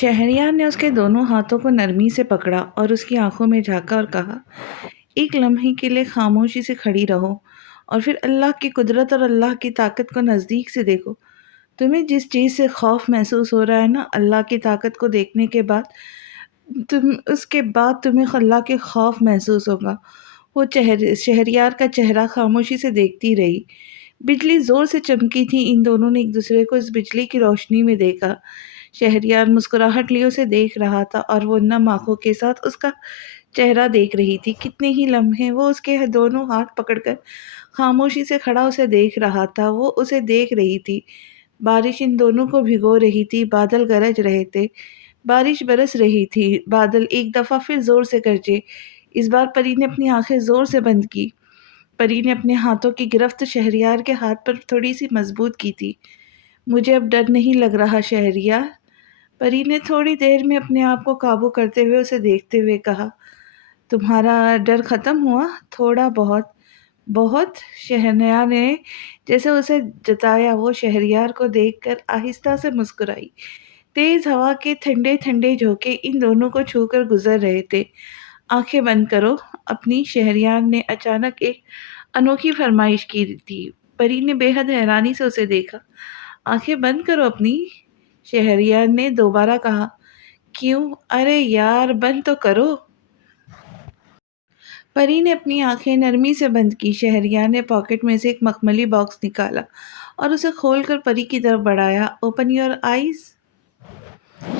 شہریار نے اس کے دونوں ہاتھوں کو نرمی سے پکڑا اور اس کی آنکھوں میں جھانکا اور کہا، ایک لمحے کے لیے خاموشی سے کھڑی رہو اور پھر اللہ کی قدرت اور اللہ کی طاقت کو نزدیک سے دیکھو۔ تمہیں جس چیز سے خوف محسوس ہو رہا ہے نا، اللہ کی طاقت کو دیکھنے کے بعد اس کے بعد تمہیں اللہ کے خوف محسوس ہوگا۔ وہ شہریار کا چہرہ خاموشی سے دیکھتی رہی۔ بجلی زور سے چمکی تھی، ان دونوں نے ایک دوسرے کو اس بجلی کی روشنی میں دیکھا۔ شہریار مسکراہٹ لیے اسے دیکھ رہا تھا اور وہ نم آنکھوں کے ساتھ اس کا چہرہ دیکھ رہی تھی۔ کتنے ہی لمحے وہ اس کے دونوں ہاتھ پکڑ کر خاموشی سے کھڑا اسے دیکھ رہا تھا۔ وہ اسے دیکھ رہی تھی۔ بارش ان دونوں کو بھگو رہی تھی، بادل گرج رہے تھے، بارش برس رہی تھی۔ بادل ایک دفعہ پھر زور سے گرجے۔ اس بار پری نے اپنی آنکھیں زور سے بند کی۔ پری نے اپنے ہاتھوں کی گرفت شہریار کے ہاتھ پر تھوڑی سی مضبوط کی تھی۔ مجھے اب ڈر نہیں لگ رہا شہریار، پری نے تھوڑی دیر میں اپنے آپ کو قابو کرتے ہوئے اسے دیکھتے ہوئے کہا۔ تمہارا ڈر ختم ہوا؟ تھوڑا بہت؟ بہت؟ شہریار نے جیسے اسے جتایا۔ وہ شہریار کو دیکھ کر آہستہ سے مسکرائی۔ تیز ہوا کے ٹھنڈے ٹھنڈے جھونکے ان دونوں کو چھو کر گزر رہے تھے۔ آنکھیں بند کرو اپنی، شہریار نے اچانک ایک انوکھی فرمائش کی تھی۔ پری نے بے حد حیرانی سے اسے دیکھا۔ آنکھیں بند کرو اپنی، شہریار نے دوبارہ کہا۔ کیوں؟ ارے یار بند تو کرو۔ پری نے اپنی آنکھیں نرمی سے بند کی۔ شہریار نے پاکٹ میں سے ایک مخملی باکس نکالا اور اسے کھول کر پری کی طرف بڑھایا۔ اوپن یور آئیز،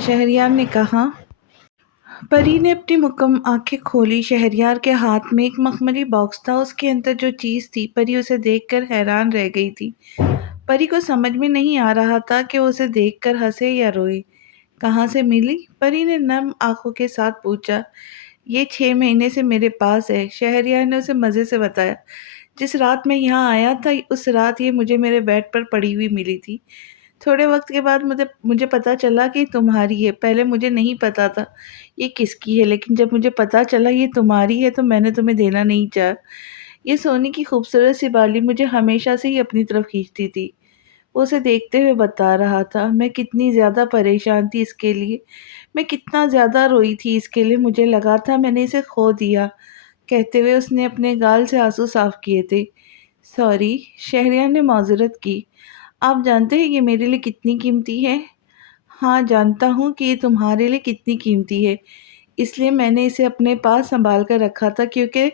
شہریار نے کہا۔ پری نے اپنی مکم آنکھیں کھولی۔ شہریار کے ہاتھ میں ایک مخملی باکس تھا، اس کے اندر جو چیز تھی پری اسے دیکھ کر حیران رہ گئی تھی۔ پری کو سمجھ میں نہیں آ رہا تھا کہ وہ اسے دیکھ کر ہنسے یا روئے۔ کہاں سے ملی؟ پری نے نرم آنکھوں کے ساتھ پوچھا۔ یہ 6 مہینے سے میرے پاس ہے، شہریار نے اسے مزے سے بتایا۔ جس رات میں یہاں آیا تھا اس رات یہ مجھے میرے بیڈ پر پڑی ہوئی ملی تھی۔ تھوڑے وقت کے بعد مجھے پتا چلا کہ تمہاری ہے۔ پہلے مجھے نہیں پتا تھا یہ کس کی ہے، لیکن جب مجھے پتا چلا یہ تمہاری ہے تو میں نے تمہیں دینا نہیں چاہا۔ یہ سونے کی خوبصورت سی بالی مجھے ہمیشہ سے ہی اپنی طرف کھینچتی تھی۔ وہ اسے دیکھتے ہوئے بتا رہا تھا۔ میں کتنی زیادہ پریشان تھی اس کے لیے، میں کتنا زیادہ روئی تھی اس کے لیے، مجھے لگا تھا میں نے اسے کھو دیا۔ کہتے ہوئے اس نے اپنے گال سے آنسو صاف کیے تھے۔ سوری، شہریار نے معذرت کی۔ آپ جانتے ہیں یہ میرے لیے کتنی قیمتی ہے؟ ہاں جانتا ہوں کہ یہ تمہارے لیے کتنی قیمتی ہے، اس لیے میں نے اسے اپنے پاس سنبھال کر رکھا تھا، کیونکہ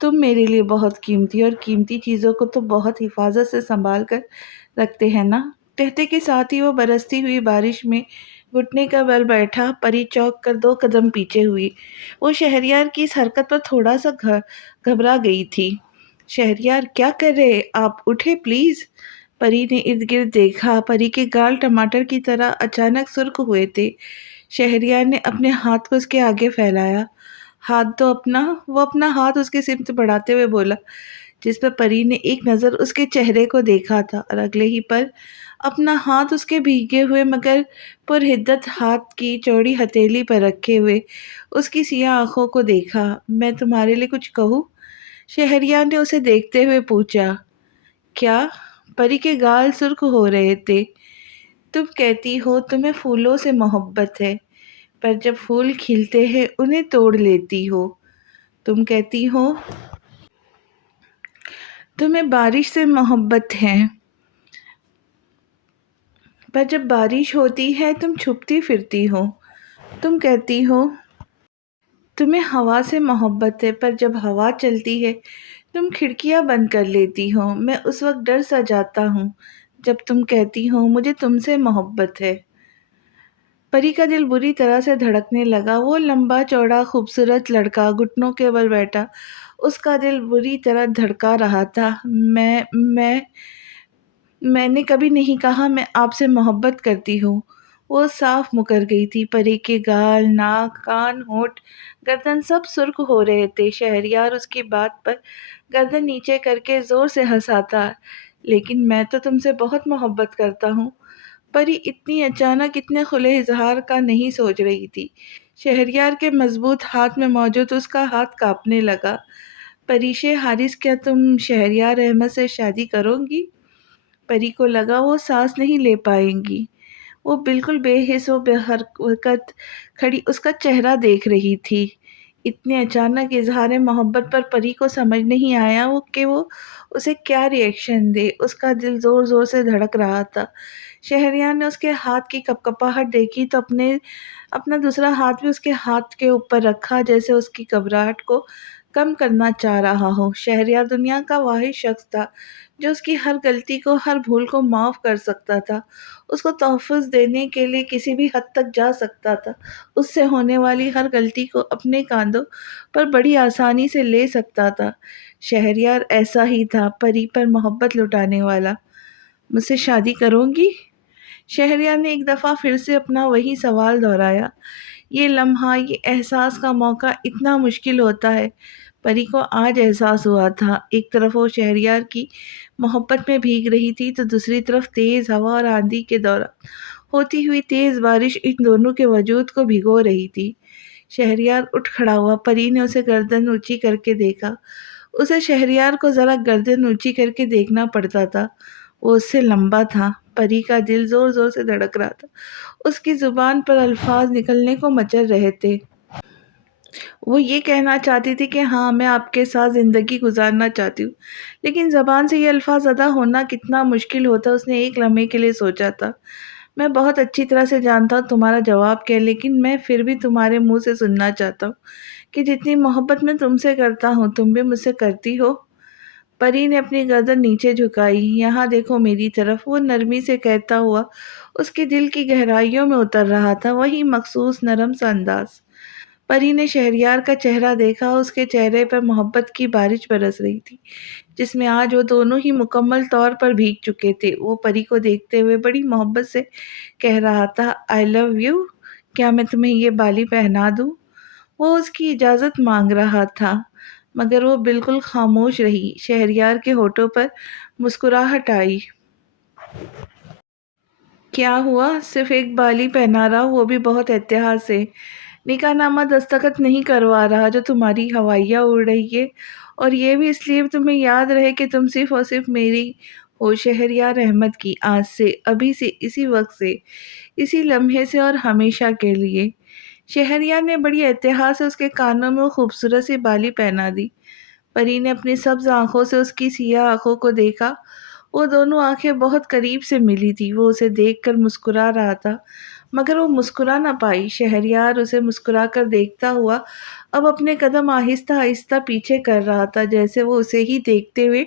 تم میرے لیے بہت قیمتی، اور قیمتی چیزوں کو تو بہت حفاظت سے سنبھال کر رکھتے ہیں نا۔ کہتے کے ساتھ ہی وہ برستی ہوئی بارش میں گھٹنے کا بل بیٹھا۔ پری چونک کر 2 قدم پیچھے ہوئی۔ وہ شہریار کی اس حرکت پر تھوڑا سا گھبرا گئی تھی۔ شہریار کیا کر رہے آپ؟ اٹھے پلیز۔ پری نے ارد گرد دیکھا۔ پری کے گال ٹماٹر کی طرح اچانک سرخ ہوئے تھے۔ شہریار نے اپنے ہاتھ کو اس کے آگے پھیلایا۔ ہاتھ دو اپنا۔ وہ اپنا ہاتھ اس کے سمت بڑھاتے ہوئے بولا، جس پر پری نے ایک نظر اس کے چہرے کو دیکھا تھا اور اگلے ہی پل اپنا ہاتھ اس کے بھیگے ہوئے مگر پرحدت ہاتھ کی چوڑی ہتھیلی پر رکھے ہوئے اس کی سیاہ آنکھوں کو دیکھا۔ میں تمہارے لیے کچھ کہوں؟ شہریار نے اسے دیکھتے ہوئے پوچھا۔ کیا؟ پری کے گال سرخ ہو رہے تھے۔ تم کہتی ہو تمہیں پھولوں سے محبت ہے، پر جب پھول کھلتے ہیں انہیں توڑ لیتی ہو۔ تم کہتی ہو تمہیں بارش سے محبت ہے، پر جب بارش ہوتی ہے تم چھپتی پھرتی ہو۔ تم کہتی ہو تمہیں ہوا سے محبت ہے، پر جب ہوا چلتی ہے تم کھڑکیاں بند کر لیتی ہو۔ میں اس وقت ڈر سا جاتا ہوں جب تم کہتی ہو مجھے تم سے محبت ہے۔ پری کا دل بری طرح سے دھڑکنے لگا۔ وہ لمبا چوڑا خوبصورت لڑکا گھٹنوں کے بل بیٹھا، اس کا دل بری طرح دھڑکا رہا تھا۔ میں نے کبھی نہیں کہا میں آپ سے محبت کرتی ہوں۔ وہ صاف مکر گئی تھی۔ پری کے گال، ناک، کان، ہونٹ، گردن سب سرخ ہو رہے تھے۔ شہریار اس کی بات پر گردن نیچے کر کے زور سے ہنسا تھا۔ لیکن میں تو تم سے بہت محبت کرتا ہوں۔ پری اتنی اچانک اتنے کھلے اظہار کا نہیں سوچ رہی تھی۔ شہریار کے مضبوط ہاتھ میں موجود اس کا ہاتھ کانپنے لگا۔ پریشے حارث، کیا تم شہریار احمد سے شادی کرو گی؟ پری کو لگا وہ سانس نہیں لے پائیں گی۔ وہ بالکل بے حس و بے حرکت کھڑی اس کا چہرہ دیکھ رہی تھی۔ اتنے اچانک اظہار محبت پر پری کو سمجھ نہیں آیا وہ اسے کیا ریئیکشن دے۔ اس کا دل زور زور سے دھڑک رہا تھا۔ شہریار نے اس کے ہاتھ کی کپکپاہٹ دیکھی تو اپنا دوسرا ہاتھ بھی اس کے ہاتھ کے اوپر رکھا، جیسے اس کی گھبراہٹ کو کم کرنا چاہ رہا ہو۔ شہریار دنیا کا واحد شخص تھا جو اس کی ہر غلطی کو، ہر بھول کو معاف کر سکتا تھا، اس کو تحفظ دینے کے لیے کسی بھی حد تک جا سکتا تھا، اس سے ہونے والی ہر غلطی کو اپنے کاندھوں پر بڑی آسانی سے لے سکتا تھا۔ شہریار ایسا ہی تھا، پری پر محبت لٹانے والا۔ مجھ سے شادی کروں گی؟ شہریار نے ایک دفعہ پھر سے اپنا وہی سوال دہرایا۔ یہ لمحہ، یہ احساس کا موقع اتنا مشکل ہوتا ہے۔ پری کو آج احساس ہوا تھا، ایک طرف وہ شہریار کی محبت میں بھیگ رہی تھی تو دوسری طرف تیز ہوا اور آندھی کے دوران ہوتی ہوئی تیز بارش ان دونوں کے وجود کو بھگو رہی تھی۔ شہریار اٹھ کھڑا ہوا۔ پری نے اسے گردن اونچی کر کے دیکھا۔ اسے شہریار کو ذرا گردن اونچی کر کے دیکھنا پڑتا تھا، وہ اس سے لمبا تھا۔ پری کا دل زور زور سے دھڑک رہا تھا، اس کی زبان پر الفاظ نکلنے کو مچل رہے تھے۔ وہ یہ کہنا چاہتی تھی کہ ہاں، میں آپ کے ساتھ زندگی گزارنا چاہتی ہوں، لیکن زبان سے یہ الفاظ ادا ہونا کتنا مشکل ہوتا اس نے ایک لمحے کے لیے سوچا تھا۔ میں بہت اچھی طرح سے جانتا ہوں تمہارا جواب کیا ہے، لیکن میں پھر بھی تمہارے منہ سے سننا چاہتا ہوں کہ جتنی محبت میں تم سے کرتا ہوں، تم بھی مجھ سے کرتی ہو؟ پری نے اپنی گردن نیچے جھکائی۔ یہاں دیکھو میری طرف، وہ نرمی سے کہتا ہوا اس کے دل کی گہرائیوں میں اتر رہا تھا، وہی مخصوص نرم سا انداز۔ پری نے شہریار کا چہرہ دیکھا، اس کے چہرے پر محبت کی بارش برس رہی تھی، جس میں آج وہ دونوں ہی مکمل طور پر بھیگ چکے تھے۔ وہ پری کو دیکھتے ہوئے بڑی محبت سے کہہ رہا تھا، آئی لو یو، کیا میں تمہیں یہ بالی پہنا دوں؟ وہ اس کی اجازت مانگ رہا تھا، مگر وہ بالکل خاموش رہی۔ شہریار کے ہونٹوں پر مسکراہٹ آئی۔ کیا ہوا؟ صرف ایک بالی پہنا رہا ہوں، وہ بھی بہت احتیاط سے۔ نکاح نامہ دستخط نہیں کروا رہا جو تمہاری ہوائیاں اڑ رہی ہے، اور یہ بھی اس لیے تمہیں یاد رہے کہ تم صرف اور صرف میری ہو، شہریار احمد کی، آج سے، ابھی سے، اسی وقت سے، اسی لمحے سے اور ہمیشہ کے لیے۔ شہریار نے بڑی احتیاط سے اس کے کانوں میں وہ خوبصورت سی بالی پہنا دی۔ پری نے اپنی سبز آنکھوں سے اس کی سیاہ آنکھوں کو دیکھا، وہ دونوں آنکھیں بہت قریب سے ملی تھی۔ وہ اسے دیکھ کر مسکرا رہا تھا، مگر وہ مسکرا نہ پائی۔ شہریار اسے مسکرا کر دیکھتا ہوا اب اپنے قدم آہستہ آہستہ پیچھے کر رہا تھا، جیسے وہ اسے ہی دیکھتے ہوئے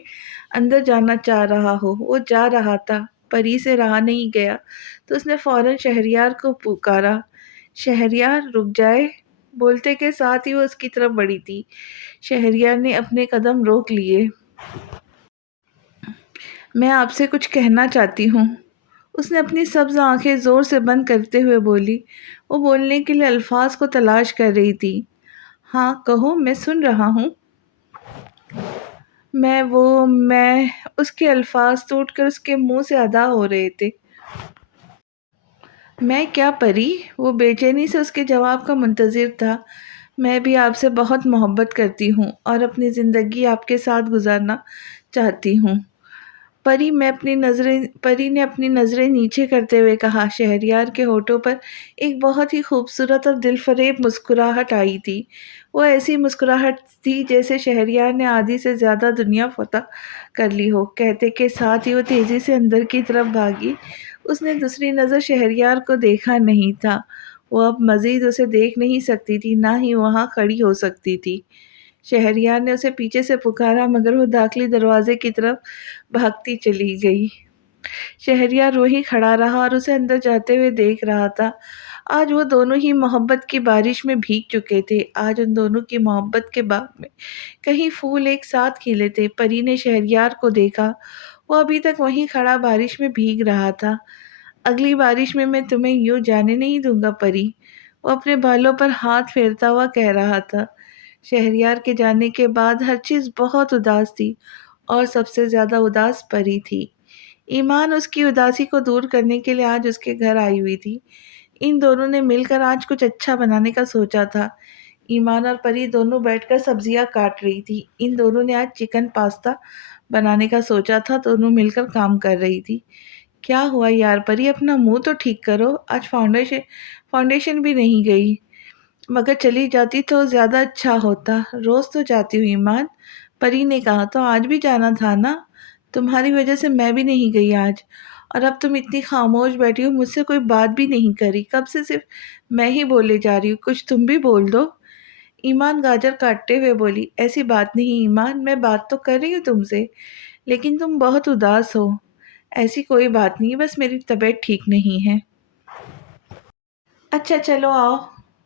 اندر جانا چاہ رہا ہو۔ وہ جا رہا تھا، پری سے رہا نہیں گیا تو اس نے فوراً شہریار کو پکارا، شہریار رک جائے۔ بولتے کے ساتھ ہی وہ اس کی طرف بڑھی تھی۔ شہریار نے اپنے قدم روک لیے۔ میں آپ سے کچھ کہنا چاہتی ہوں، اس نے اپنی سبز آنکھیں زور سے بند کرتے ہوئے بولی۔ وہ بولنے کے لیے الفاظ کو تلاش کر رہی تھی۔ ہاں کہو، میں سن رہا ہوں۔ میں اس کے الفاظ ٹوٹ کر اس کے منہ سے ادا ہو رہے تھے۔ میں کیا پری؟ وہ بے چینی سے اس کے جواب کا منتظر تھا۔ میں بھی آپ سے بہت محبت کرتی ہوں اور اپنی زندگی آپ کے ساتھ گزارنا چاہتی ہوں۔ پری نے اپنی نظریں نیچے کرتے ہوئے کہا۔ شہریار کے ہونٹوں پر ایک بہت ہی خوبصورت اور دل فریب مسکراہٹ آئی تھی۔ وہ ایسی مسکراہٹ تھی جیسے شہریار نے آدھی سے زیادہ دنیا فتح کر لی ہو۔ کہتے کے ساتھ ہی وہ تیزی سے اندر کی طرف بھاگی۔ اس نے دوسری نظر شہریار کو دیکھا نہیں تھا۔ وہ اب مزید اسے دیکھ نہیں سکتی تھی، نہ ہی وہاں کھڑی ہو سکتی تھی۔ شہریار نے اسے پیچھے سے پکارا، مگر وہ داخلی دروازے کی طرف بھاگتی چلی گئی۔ شہریار وہیں کھڑا رہا اور اسے اندر جاتے ہوئے دیکھ رہا تھا۔ آج وہ دونوں ہی محبت کی بارش میں بھیگ چکے تھے۔ آج ان دونوں کی محبت کے باغ میں کہیں پھول ایک ساتھ کھلے تھے۔ پری نے شہریار کو دیکھا، وہ ابھی تک وہیں کھڑا بارش میں بھیگ رہا تھا۔ اگلی بارش میں تمہیں یوں جانے نہیں دوں گا پری، وہ اپنے بالوں پر ہاتھ پھیرتا ہوا کہہ رہا تھا۔ شہریار کے جانے کے بعد ہر چیز بہت اداس تھی، اور سب سے زیادہ اداس پری تھی۔ ایمان اس کی اداسی کو دور کرنے کے لیے آج اس کے گھر آئی ہوئی تھی۔ ان دونوں نے مل کر آج کچھ اچھا بنانے کا سوچا تھا۔ ایمان اور پری دونوں بیٹھ کر سبزیاں کاٹ رہی تھی۔ ان دونوں نے آج چکن پاستا بنانے کا سوچا تھا، دونوں مل کر کام کر رہی تھی۔ کیا ہوا یار پری، اپنا منہ تو ٹھیک کرو، آج فاؤنڈیشن بھی نہیں گئی، مگر چلی جاتی تو زیادہ اچھا ہوتا، روز تو جاتی ہوں ایمان۔ پری نے کہا تو آج بھی جانا تھا نا، تمہاری وجہ سے میں بھی نہیں گئی آج، اور اب تم اتنی خاموش بیٹھی ہو، مجھ سے کوئی بات بھی نہیں کری، کب سے صرف میں ہی بولے جا رہی ہوں، کچھ تم بھی بول دو۔ ایمان گاجر کاٹتے ہوئے بولی، ایسی بات نہیں ایمان، میں بات تو کر رہی ہوں تم سے، لیکن تم بہت اداس ہو۔ ایسی کوئی بات نہیں، بس میری طبیعت ٹھیک نہیں ہے۔ اچھا چلو آؤ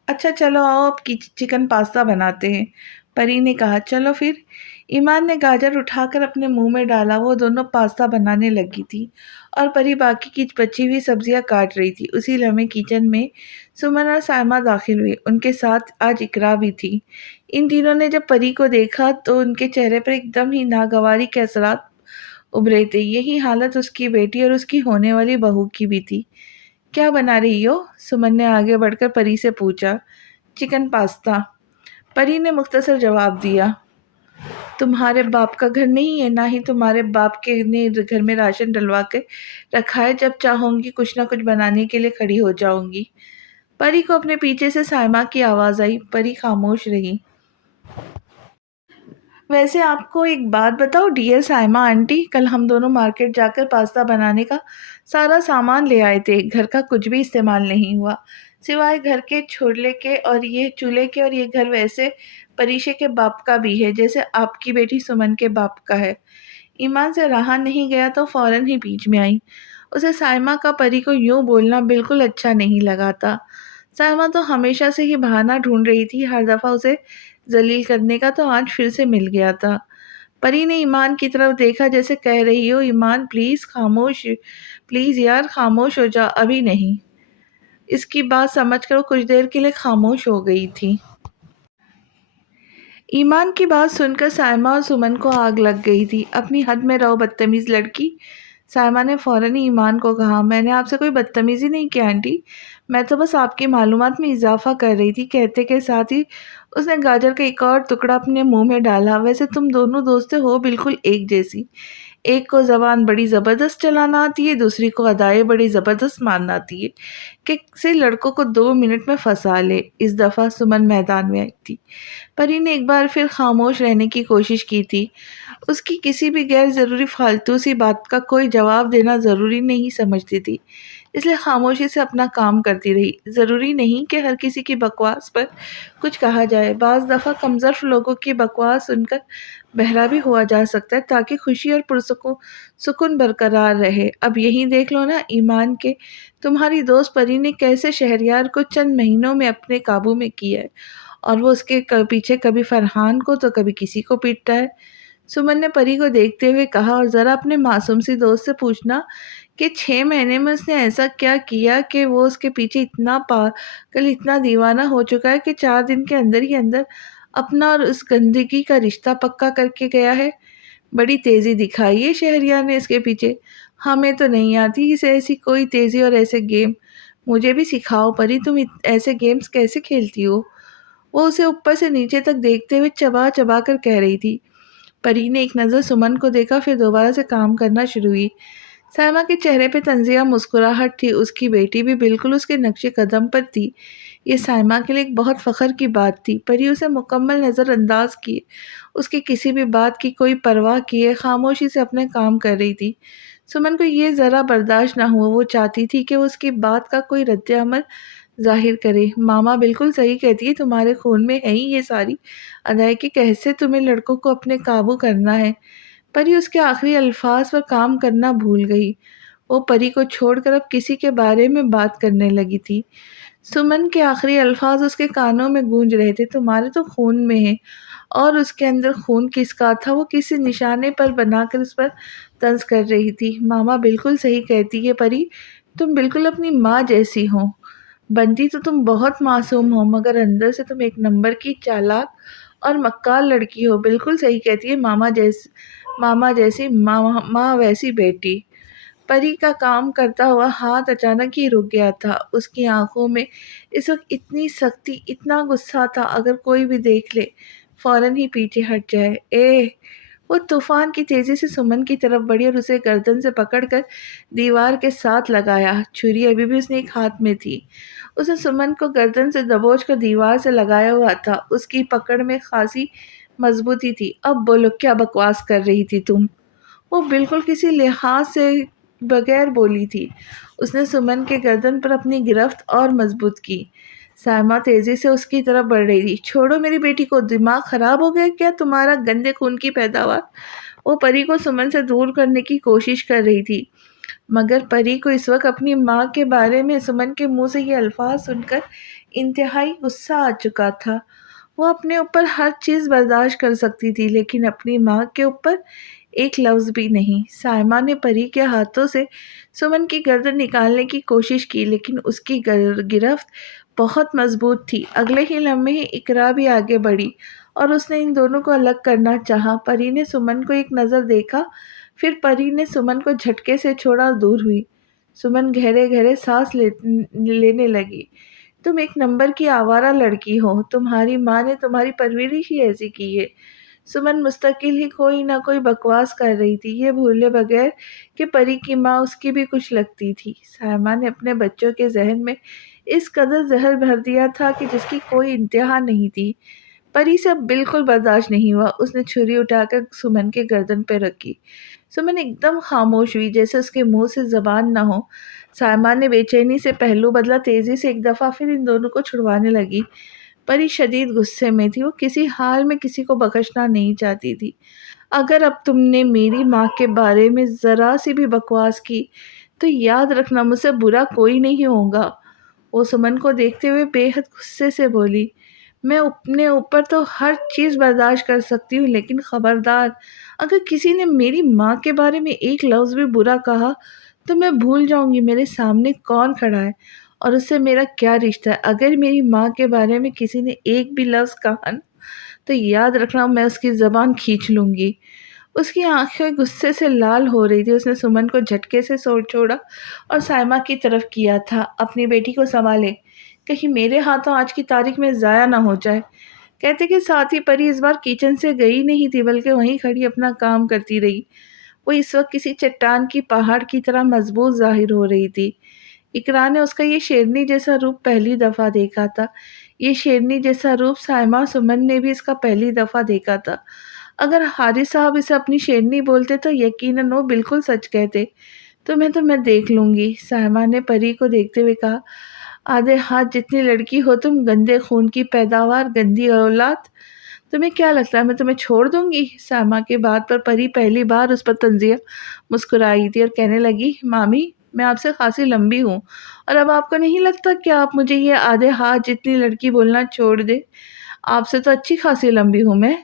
اچھا چلو آؤ اب چکن پاستا بناتے ہیں، پری نے کہا۔ چلو پھر۔ ایمان نے گاجر اٹھا کر اپنے منہ میں ڈالا، وہ دونوں پاستا بنانے لگی تھی اور پری باقی کی بچی ہوئی سبزیاں کاٹ رہی تھی۔ اسی لمحے کچن میں سمن اور سائمہ داخل ہوئی، ان کے ساتھ آج اقرا بھی تھی۔ ان تینوں نے جب پری کو دیکھا تو ان کے چہرے پر ایک دم ہی ناگواری کے اثرات ابھرے تھے۔ یہی حالت اس کی بیٹی اور اس کی ہونے والی بہو کی بھی تھی۔ کیا بنا رہی ہو؟ سمن نے آگے بڑھ کر پری سے پوچھا۔ چکن پاستا، پری نے مختصر جواب دیا۔ تمہارے باپ کا گھر نہیں ہے، نہ ہی تمہارے باپ کے نے گھر میں راشن ڈلوا کے رکھا ہے، جب چاہوں گی کچھ نہ کچھ بنانے کے لیے کھڑی ہو جاؤں گی۔ پری کو اپنے پیچھے سے سائمہ کی آواز آئی، پری خاموش رہی۔ ویسے آپ کو ایک بات بتاؤ ڈیئر سائمہ آنٹی، کل ہم دونوں مارکیٹ جا کر پاستا بنانے کا سارا سامان لے آئے تھے، گھر کا کچھ بھی استعمال نہیں ہوا سوائے گھر کے چولہے کے، اور یہ چولہے کے، اور یہ گھر ویسے پریشے کے باپ کا بھی ہے جیسے آپ کی بیٹی سمن کے باپ کا ہے۔ ایمان سے رہا نہیں گیا تو فوراً ہی بیچ میں آئی۔ اسے سائمہ کا پری کو یوں بولنا بالکل اچھا نہیں لگا تھا۔ سائمہ تو ہمیشہ سے ہی بہانہ ڈھونڈ رہی تھی ہر دفعہ اسے ذلیل کرنے کا، تو آج پھر سے مل گیا تھا۔ پری نے ایمان کی طرف دیکھا جیسے کہہ رہی ہو، ایمان پلیز یار خاموش ہو جا، ابھی نہیں۔ اس کی بات سمجھ کر وہ کچھ دیر کے لیے خاموش ہو گئی تھی۔ ایمان کی بات سن کر سائمہ اور سمن کو آگ لگ گئی تھی۔ اپنی حد میں رہو بدتمیز لڑکی، سائمہ نے فوراً ہی ایمان کو کہا۔ میں نے آپ سے کوئی بدتمیزی نہیں کی آنٹی، میں تو بس آپ کی معلومات میں اضافہ کر رہی تھی۔ کہتے کے ساتھ ہی اس نے گاجر کا ایک اور ٹکڑا اپنے منہ میں ڈالا۔ ویسے تم دونوں دوستیں ہو بالکل ایک جیسی، ایک کو زبان بڑی زبردست چلانا آتی ہے، دوسری کو ادائیں بڑی زبردست مارنا آتی ہے، کہ سے لڑکوں کو 2 منٹ میں پھنسا لے۔ اس دفعہ سمن میدان میں آئی تھی۔ پری نے ایک بار پھر خاموش رہنے کی کوشش کی تھی، اس کی کسی بھی غیر ضروری فالتو سی بات کا کوئی جواب دینا ضروری نہیں سمجھتی تھی، اس لیے خاموشی سے اپنا کام کرتی رہی۔ ضروری نہیں کہ ہر کسی کی بکواس پر کچھ کہا جائے، بعض دفعہ کمظرف لوگوں کی بکواس سن کر بہرا بھی ہوا جا سکتا ہے تاکہ خوشی اور سکون برقرار رہے۔ اب یہی دیکھ لو نا ایمان کے تمہاری دوست پری نے کیسے شہریار کو چند مہینوں میں اپنے قابو میں کیا ہے، اور وہ اس کے پیچھے کبھی فرحان کو تو کبھی کسی کو پیٹتا ہے۔ سمن نے پری کو دیکھتے ہوئے کہا، اور ذرا اپنے معصوم سی دوست سے پوچھنا کہ 6 مہینے میں اس نے ایسا کیا کیا کہ وہ اس کے پیچھے اتنا پاگل، اتنا دیوانہ ہو چکا ہے کہ 4 دن کے اندر ہی اندر اپنا اور اس گندگی کا رشتہ پکا کر کے گیا ہے۔ بڑی تیزی دکھائی ہے شہریار نے اس کے پیچھے، ہمیں تو نہیں آتی اسے ایسی کوئی تیزی اور ایسے گیم، مجھے بھی سکھاؤ پری، تم ایسے گیمز کیسے کھیلتی ہو؟ وہ اسے اوپر سے نیچے تک دیکھتے ہوئے چبا چبا کر کہہ رہی تھی۔ پری نے ایک نظر سمن کو دیکھا، پھر دوبارہ سے کام کرنا شروع ہوئی۔ سائمہ کے چہرے پہ طنزیہ مسکراہٹ تھی، اس کی بیٹی بھی بالکل اس کے نقش قدم پر تھی۔ یہ سائمہ کے لیے ایک بہت فخر کی بات تھی۔ پری اسے مکمل نظر انداز کیے، اس کی کسی بھی بات کی کوئی پرواہ کیے خاموشی سے اپنے کام کر رہی تھی۔ سمن کو یہ ذرا برداشت نہ ہوا، وہ چاہتی تھی کہ وہ اس کی بات کا کوئی رد عمل ظاہر کرے۔ ماما بالکل صحیح کہتی ہے، تمہارے خون میں ہے ہی یہ ساری ادائی کہ کیسے تمہیں لڑکوں کو اپنے قابو کرنا ہے۔ پری اس کے آخری الفاظ پر کام کرنا بھول گئی، وہ پری کو چھوڑ کر اب کسی کے بارے میں بات کرنے لگی تھی۔ سمن کے آخری الفاظ اس کے کانوں میں گونج رہے تھے، تمہارے تو خون میں ہے، اور اس کے اندر خون کس کا تھا وہ کسی نشانے پر بنا کر اس پر طنز کر رہی تھی۔ ماما بالکل صحیح کہتی ہے پری، تم بالکل اپنی ماں جیسی ہو، بنتی تو تم بہت معصوم ہو مگر اندر سے تم ایک نمبر کی چالاک اور مکار لڑکی ہو۔ بالکل صحیح کہتی ہے ماما جیسی ماں ویسی بیٹی۔ پری کا کام کرتا ہوا ہاتھ اچانک ہی رک گیا تھا، اس کی آنکھوں میں اس وقت اتنی سختی، اتنا غصہ تھا، اگر کوئی بھی دیکھ لے فوراً ہی پیچھے ہٹ جائے۔ وہ طوفان کی تیزی سے سمن کی طرف بڑھی اور اسے گردن سے پکڑ کر دیوار کے ساتھ لگایا۔ چھری ابھی بھی اس نے ایک ہاتھ میں تھی۔ اس نے سمن کو گردن سے دبوچ کر دیوار سے لگایا ہوا تھا۔ اس کی پکڑ میں خاصی مضبوطی تھی۔ اب بولو، کیا بکواس کر رہی تھی تم؟ وہ بالکل کسی لحاظ سے بغیر بولی تھی۔ اس نے سمن کے گردن پر اپنی گرفت اور مضبوط کی۔ سائمہ تیزی سے اس کی طرف بڑھ رہی تھی۔ چھوڑو میری بیٹی کو، دماغ خراب ہو گیا کیا تمہارا؟ گندے خون کی پیداوار۔ وہ پری کو سمن سے دور کرنے کی کوشش کر رہی تھی، مگر پری کو اس وقت اپنی ماں کے بارے میں سمن کے منہ سے یہ الفاظ سن کر انتہائی غصہ آ چکا تھا۔ وہ اپنے اوپر ہر چیز برداشت کر سکتی تھی، لیکن اپنی ماں کے اوپر ایک لفظ بھی نہیں۔ سائمہ نے پری کے ہاتھوں سے سمن کی گردن نکالنے کی کوشش کی، لیکن اس کی گرفت بہت مضبوط تھی۔ اگلے ہی لمحے اقرا بھی آگے بڑھی اور اس نے ان دونوں کو الگ کرنا چاہا۔ پری نے سمن کو ایک نظر دیکھا، پھر پری نے سمن کو جھٹکے سے چھوڑا اور دور ہوئی۔ سمن گہرے گہرے سانس لینے لگی۔ تم ایک نمبر کی آوارہ لڑکی ہو، تمہاری ماں نے تمہاری پرورش ہی ایسی کی ہے۔ سمن مستقل ہی کوئی نہ کوئی بکواس کر رہی تھی، یہ بھولے بغیر کہ پری کی ماں اس کی بھی کچھ لگتی تھی۔ سائمہ نے اپنے بچوں کے ذہن میں اس قدر زہر بھر دیا تھا کہ جس کی کوئی انتہا نہیں تھی۔ پری سے اب بالکل برداشت نہیں ہوا۔ اس نے چھری اٹھا کر سمن کے گردن پہ رکھی۔ سمن ایک دم خاموش ہوئی، جیسے اس کے منہ سے زبان نہ ہو۔ سائمہ نے بے چینی سے پہلو بدلا، تیزی سے ایک دفعہ، پھر ان دونوں کو چھڑوانے لگی۔ پری شدید غصے میں تھی، وہ کسی حال میں کسی کو بخشنا نہیں چاہتی تھی۔ اگر اب تم نے میری ماں کے بارے میں ذرا سی بھی بکواس کی تو یاد رکھنا مجھ سے برا کوئی نہیں ہوگا۔ وہ سمن کو دیکھتے ہوئے بے حد غصے سے بولی، میں اپنے اوپر تو ہر چیز برداشت کر سکتی ہوں، لیکن خبردار، اگر کسی نے میری ماں کے بارے میں ایک لفظ بھی برا کہا تو میں بھول جاؤں گی میرے سامنے کون کھڑا ہے اور اس سے میرا کیا رشتہ ہے۔ اگر میری ماں کے بارے میں کسی نے ایک بھی لفظ کہا تو یاد رکھنا میں اس کی زبان کھینچ لوں گی۔ اس کی آنکھیں غصے سے لال ہو رہی تھی۔ اس نے سمن کو جھٹکے سے چھوڑا اور سائمہ کی طرف کیا تھا، اپنی بیٹی کو سنبھالے، کہیں میرے ہاتھوں آج کی تاریخ میں ضائع نہ ہو جائے۔ کہتے کہ ساتھ ہی پری اس بار کچن سے گئی نہیں تھی، بلکہ وہیں کھڑی اپنا کام کرتی رہی۔ وہ اس وقت کسی چٹان کی پہاڑ کی طرح مضبوط ظاہر ہو رہی تھی۔ اقرا نے اس کا یہ شیرنی جیسا روپ پہلی دفعہ دیکھا تھا۔ یہ شیرنی جیسا روپ سائمہ سمن نے بھی اس کا پہلی دفعہ دیکھا تھا۔ اگر حارث صاحب اسے اپنی شیرنی بولتے تو یقیناً وہ بالکل سچ کہتے۔ تمہیں تو میں دیکھ لوں گی، سائمہ نے پری کو دیکھتے ہوئے کہا۔ آدھے ہاتھ جتنی لڑکی ہو تم، گندے خون کی پیداوار، گندی اولاد، تمہیں کیا لگتا ہے میں تمہیں چھوڑ دوں گی؟ سائمہ کی بات پر پری پہلی بار اس پر طنزیہ مسکرائی تھی اور کہنے لگی، مامی، میں آپ سے خاصی لمبی ہوں، اور اب آپ کو نہیں لگتا کہ آپ مجھے یہ آدھے ہاتھ جتنی لڑکی بولنا چھوڑ دے؟ آپ سے تو اچھی خاصی لمبی ہوں میں۔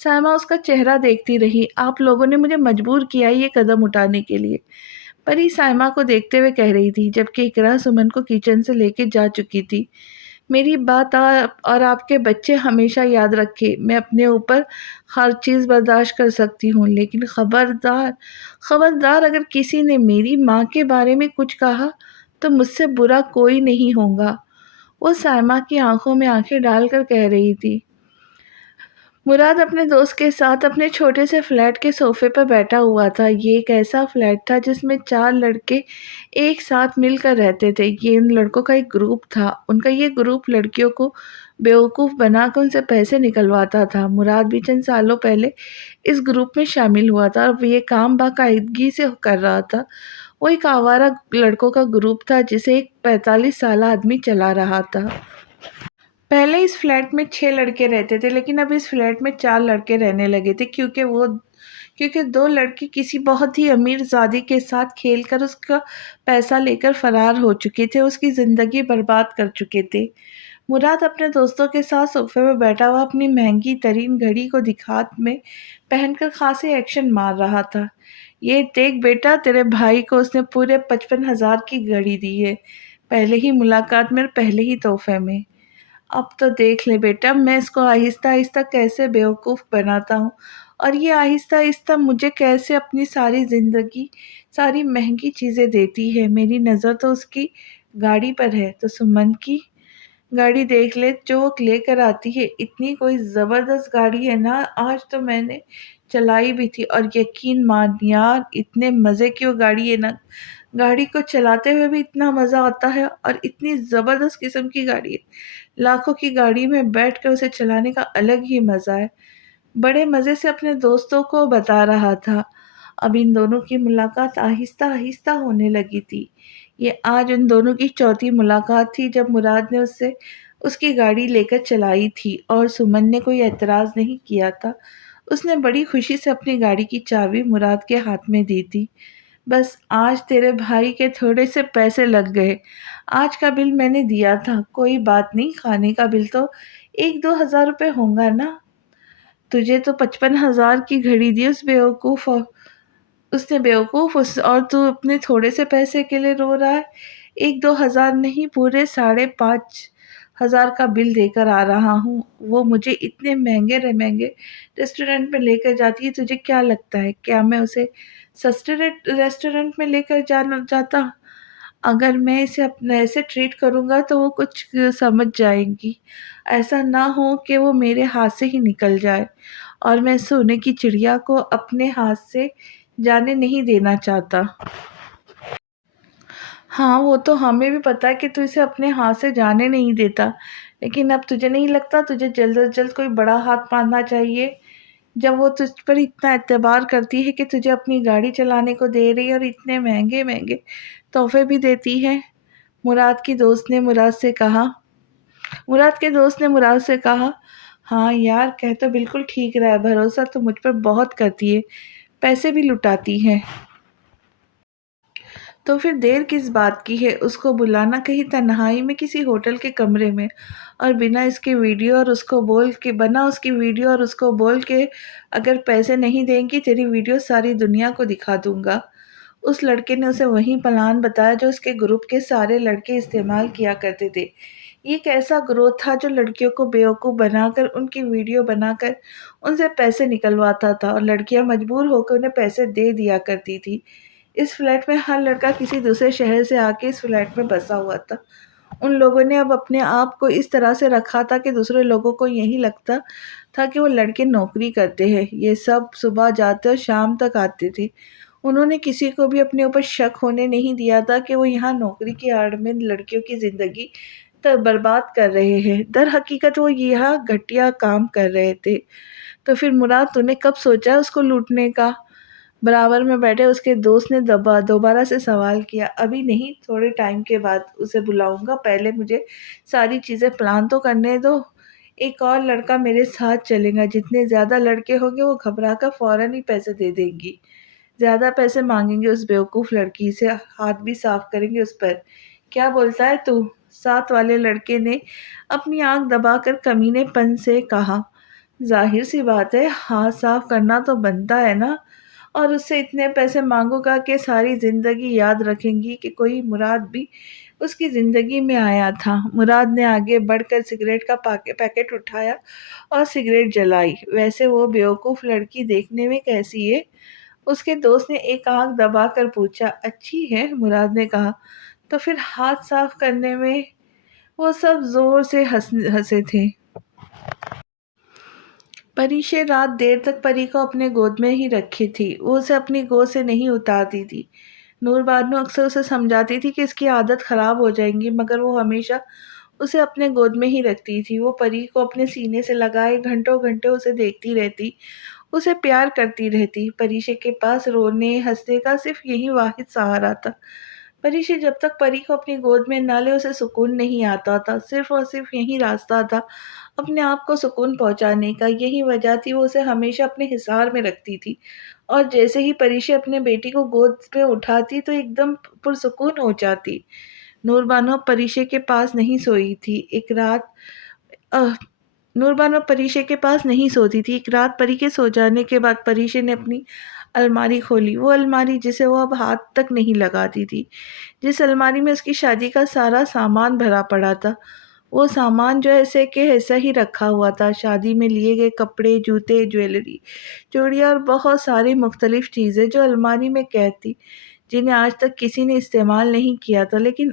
سائمہ اس کا چہرہ دیکھتی رہی۔ آپ لوگوں نے مجھے مجبور کیا یہ قدم اٹھانے کے لیے، پری سائمہ کو دیکھتے ہوئے کہہ رہی تھی، جبکہ اقرا سمن کو کچن سے لے کے جا چکی تھی۔ میری بات اور آپ کے بچے ہمیشہ یاد رکھے، میں اپنے اوپر ہر چیز برداشت کر سکتی ہوں، لیکن خبردار، خبردار، اگر کسی نے میری ماں کے بارے میں کچھ کہا تو مجھ سے برا کوئی نہیں ہوگا۔ وہ سائمہ کی آنکھوں میں آنکھیں ڈال کر کہہ رہی تھی۔ مراد اپنے دوست کے ساتھ اپنے چھوٹے سے فلیٹ کے صوفے پر بیٹھا ہوا تھا۔ یہ ایک ایسا فلیٹ تھا جس میں 4 لڑکے ایک ساتھ مل کر رہتے تھے۔ یہ ان لڑکوں کا ایک گروپ تھا۔ ان کا یہ گروپ لڑکیوں کو بیوقوف بنا کر ان سے پیسے نکلواتا تھا۔ مراد بھی چند سالوں پہلے اس گروپ میں شامل ہوا تھا اور وہ یہ کام باقاعدگی سے کر رہا تھا۔ وہ ایک آوارہ لڑکوں کا گروپ تھا جسے ایک 45 سالہ آدمی چلا رہا تھا۔ پہلے اس فلیٹ میں 6 لڑکے رہتے تھے، لیکن اب اس فلیٹ میں 4 لڑکے رہنے لگے تھے، کیونکہ 2 لڑکے کسی بہت ہی امیر زادی کے ساتھ کھیل کر اس کا پیسہ لے کر فرار ہو چکے تھے، اس کی زندگی برباد کر چکے تھے۔ مراد اپنے دوستوں کے ساتھ صوفے پر بیٹھا ہوا اپنی مہنگی ترین گھڑی کو ہاتھ میں پہن کر خاصے ایکشن مار رہا تھا۔ یہ دیکھ بیٹا، تیرے بھائی کو اس نے پورے 55,000 کی گھڑی دی ہے، پہلے ہی ملاقات میں اور پہلے ہی تحفے میں۔ اب تو دیکھ لے بیٹا، میں اس کو آہستہ آہستہ کیسے بیوقوف بناتا ہوں، اور یہ آہستہ آہستہ مجھے کیسے اپنی ساری زندگی، ساری مہنگی چیزیں دیتی ہے۔ میری نظر تو اس کی گاڑی پر ہے، تو سمن کی گاڑی دیکھ لے جو وہ لے کر آتی ہے، اتنی کوئی زبردست گاڑی ہے نا۔ آج تو میں نے چلائی بھی تھی، اور یقین مان یار اتنے مزے کی وہ گاڑی ہے نا، گاڑی کو چلاتے ہوئے بھی اتنا مزہ آتا ہے، اور اتنی زبردست قسم کی گاڑی ہے، لاکھوں کی گاڑی میں بیٹھ کر اسے چلانے کا الگ ہی مزہ ہے۔ بڑے مزے سے اپنے دوستوں کو بتا رہا تھا۔ اب ان دونوں کی ملاقات آہستہ آہستہ ہونے لگی تھی۔ یہ آج ان دونوں کی چوتھی ملاقات تھی جب مراد نے اس سے اس کی گاڑی لے کر چلائی تھی، اور سمن نے کوئی اعتراض نہیں کیا تھا۔ اس نے بڑی خوشی سے اپنی گاڑی کی چابی مراد کے ہاتھ میں دی تھی۔ بس آج تیرے بھائی کے تھوڑے سے پیسے لگ گئے، آج کا بل میں نے دیا تھا، کوئی بات نہیں، کھانے کا بل تو 1-2 ہزار روپے ہوں گا نا۔ تجھے تو 55,000 کی گھڑی دی اس نے بیوقوف، اور تو اپنے تھوڑے سے پیسے کے لیے رو رہا ہے۔ 1-2 ہزار نہیں، پورے 5,500 کا بل دے کر آ رہا ہوں۔ وہ مجھے اتنے مہنگے مہنگے ریسٹورنٹ میں لے کر جاتی ہے، تجھے کیا لگتا ہے کیا میں اسے سستے ریسٹورنٹ میں لے کر جاتا؟ اگر میں اسے اپنے ایسے ٹریٹ کروں گا تو وہ کچھ سمجھ جائیں گی، ایسا نہ ہو کہ وہ میرے ہاتھ سے ہی نکل جائے، اور میں سونے کی چڑیا کو اپنے ہاتھ سے جانے نہیں دینا چاہتا۔ ہاں وہ تو ہمیں بھی پتا ہے کہ تو اسے اپنے ہاتھ سے جانے نہیں دیتا، لیکن اب تجھے نہیں لگتا تجھے جلد از جلد کوئی بڑا ہاتھ مارنا چاہیے، جب وہ تجھ پر اتنا اعتبار کرتی ہے کہ تجھے اپنی گاڑی چلانے کو دے رہی ہے اور اتنے مہنگے مہنگے تحفے بھی دیتی ہے۔ مراد کے دوست نے مراد سے کہا، ہاں یار کہہ تو بالکل ٹھیک رہا ہے، بھروسہ تو مجھ پر بہت کرتی ہے، پیسے بھی لٹاتی ہے۔ تو پھر دیر کس بات کی ہے، اس کو بلانا کہیں تنہائی میں کسی ہوٹل کے کمرے میں، اور بنا اس کی ویڈیو اور اس کو بول کے اگر پیسے نہیں دیں گی تیری ویڈیو ساری دنیا کو دکھا دوں گا۔ اس لڑکے نے اسے وہی پلان بتایا جو اس کے گروپ کے سارے لڑکے استعمال کیا کرتے تھے۔ یہ ایک ایسا گروہ تھا جو لڑکیوں کو بیوقوف بنا کر ان کی ویڈیو بنا کر ان سے پیسے نکلواتا تھا، اور لڑکیاں مجبور ہو کر انہیں پیسے دے دیا کرتی تھی۔ اس فلیٹ میں ہر لڑکا کسی دوسرے شہر سے آ کے اس فلیٹ میں بسا ہوا تھا۔ ان لوگوں نے اب اپنے آپ کو اس طرح سے رکھا تھا کہ دوسرے لوگوں کو یہی لگتا تھا کہ وہ لڑکے نوکری کرتے ہیں۔ یہ سب صبح جاتے اور شام تک آتے تھے۔ انہوں نے کسی کو بھی اپنے اوپر شک ہونے نہیں دیا تھا کہ وہ یہاں نوکری کی آڑ میں لڑکیوں کی زندگی برباد کر رہے ہیں، در حقیقت وہ یہاں گھٹیا کام کر رہے تھے۔ تو پھر مراد تو نے کب سوچا اس کو لوٹنے کا؟ برابر میں بیٹھے اس کے دوست نے دوبارہ سے سوال کیا۔ ابھی نہیں، تھوڑے ٹائم کے بعد اسے بلاؤں گا، پہلے مجھے ساری چیزیں پلان تو کرنے دو۔ ایک اور لڑکا میرے ساتھ چلے گا، جتنے زیادہ لڑکے ہوں گے وہ گھبرا کر فوراً ہی پیسے دے دیں گی، زیادہ پیسے مانگیں گے اس بیوقوف لڑکی سے، ہاتھ بھی صاف کریں گے اس پر۔ کیا بولتا ہے تو؟ ساتھ والے لڑکے نے اپنی آنکھ دبا کر کمینے پن سے کہا، ظاہر سی بات ہے، ہاتھ صاف کرنا تو بنتا ہے نا، اور اس سے اتنے پیسے مانگو گا کہ ساری زندگی یاد رکھیں گی کہ کوئی مراد بھی اس کی زندگی میں آیا تھا۔ مراد نے آگے بڑھ کر سگریٹ کا پیکٹ اٹھایا اور سگریٹ جلائی۔ ویسے وہ بیوقوف لڑکی دیکھنے میں کیسی ہے؟ اس کے دوست نے ایک آنکھ دبا کر پوچھا۔ اچھی ہے، مراد نے کہا۔ تو پھر ہاتھ صاف کرنے میں؟ وہ سب زور سے ہنسے تھے۔ پریشے رات دیر تک پری کو اپنے گود میں ہی رکھی تھی، وہ اسے اپنی گود سے نہیں اتارتی تھی۔ نور بانو اکثر اسے سمجھاتی تھی کہ اس کی عادت خراب ہو جائیں گی، مگر وہ ہمیشہ اسے اپنے گود میں ہی رکھتی تھی۔ وہ پری کو اپنے سینے سے لگائے گھنٹوں گھنٹوں اسے دیکھتی رہتی، اسے پیار کرتی رہتی۔ پریشے کے پاس رونے ہنسنے کا صرف یہی واحد سہارا تھا۔ پریشے جب تک پری کو اپنی گود میں نہ لے اسے سکون نہیں آتا تھا، صرف اور صرف یہی راستہ تھا اپنے آپ کو سکون پہنچانے کا، یہی وجہ تھی وہ اسے ہمیشہ اپنے حصار میں رکھتی تھی۔ اور جیسے ہی پریشے اپنے بیٹی کو گود میں اٹھاتی تو ایک دم پرسکون ہو جاتی۔ نور بانو پریشے کے پاس نہیں سوئی تھی۔ نور بانو پریشے کے پاس نہیں سوتی تھی۔ ایک رات پری کے سو جانے کے بعد پریشے نے اپنی الماری کھولی، وہ الماری جسے وہ اب ہاتھ تک نہیں لگاتی تھی، جس الماری میں اس کی شادی کا سارا سامان بھرا پڑا تھا۔ وہ سامان جو ایسے کہ ایسا ہی رکھا ہوا تھا، شادی میں لیے گئے کپڑے، جوتے، جویلری، چوڑیاں اور بہت ساری مختلف چیزیں جو الماری میں قید تھی، جنہیں آج تک کسی نے استعمال نہیں کیا تھا، لیکن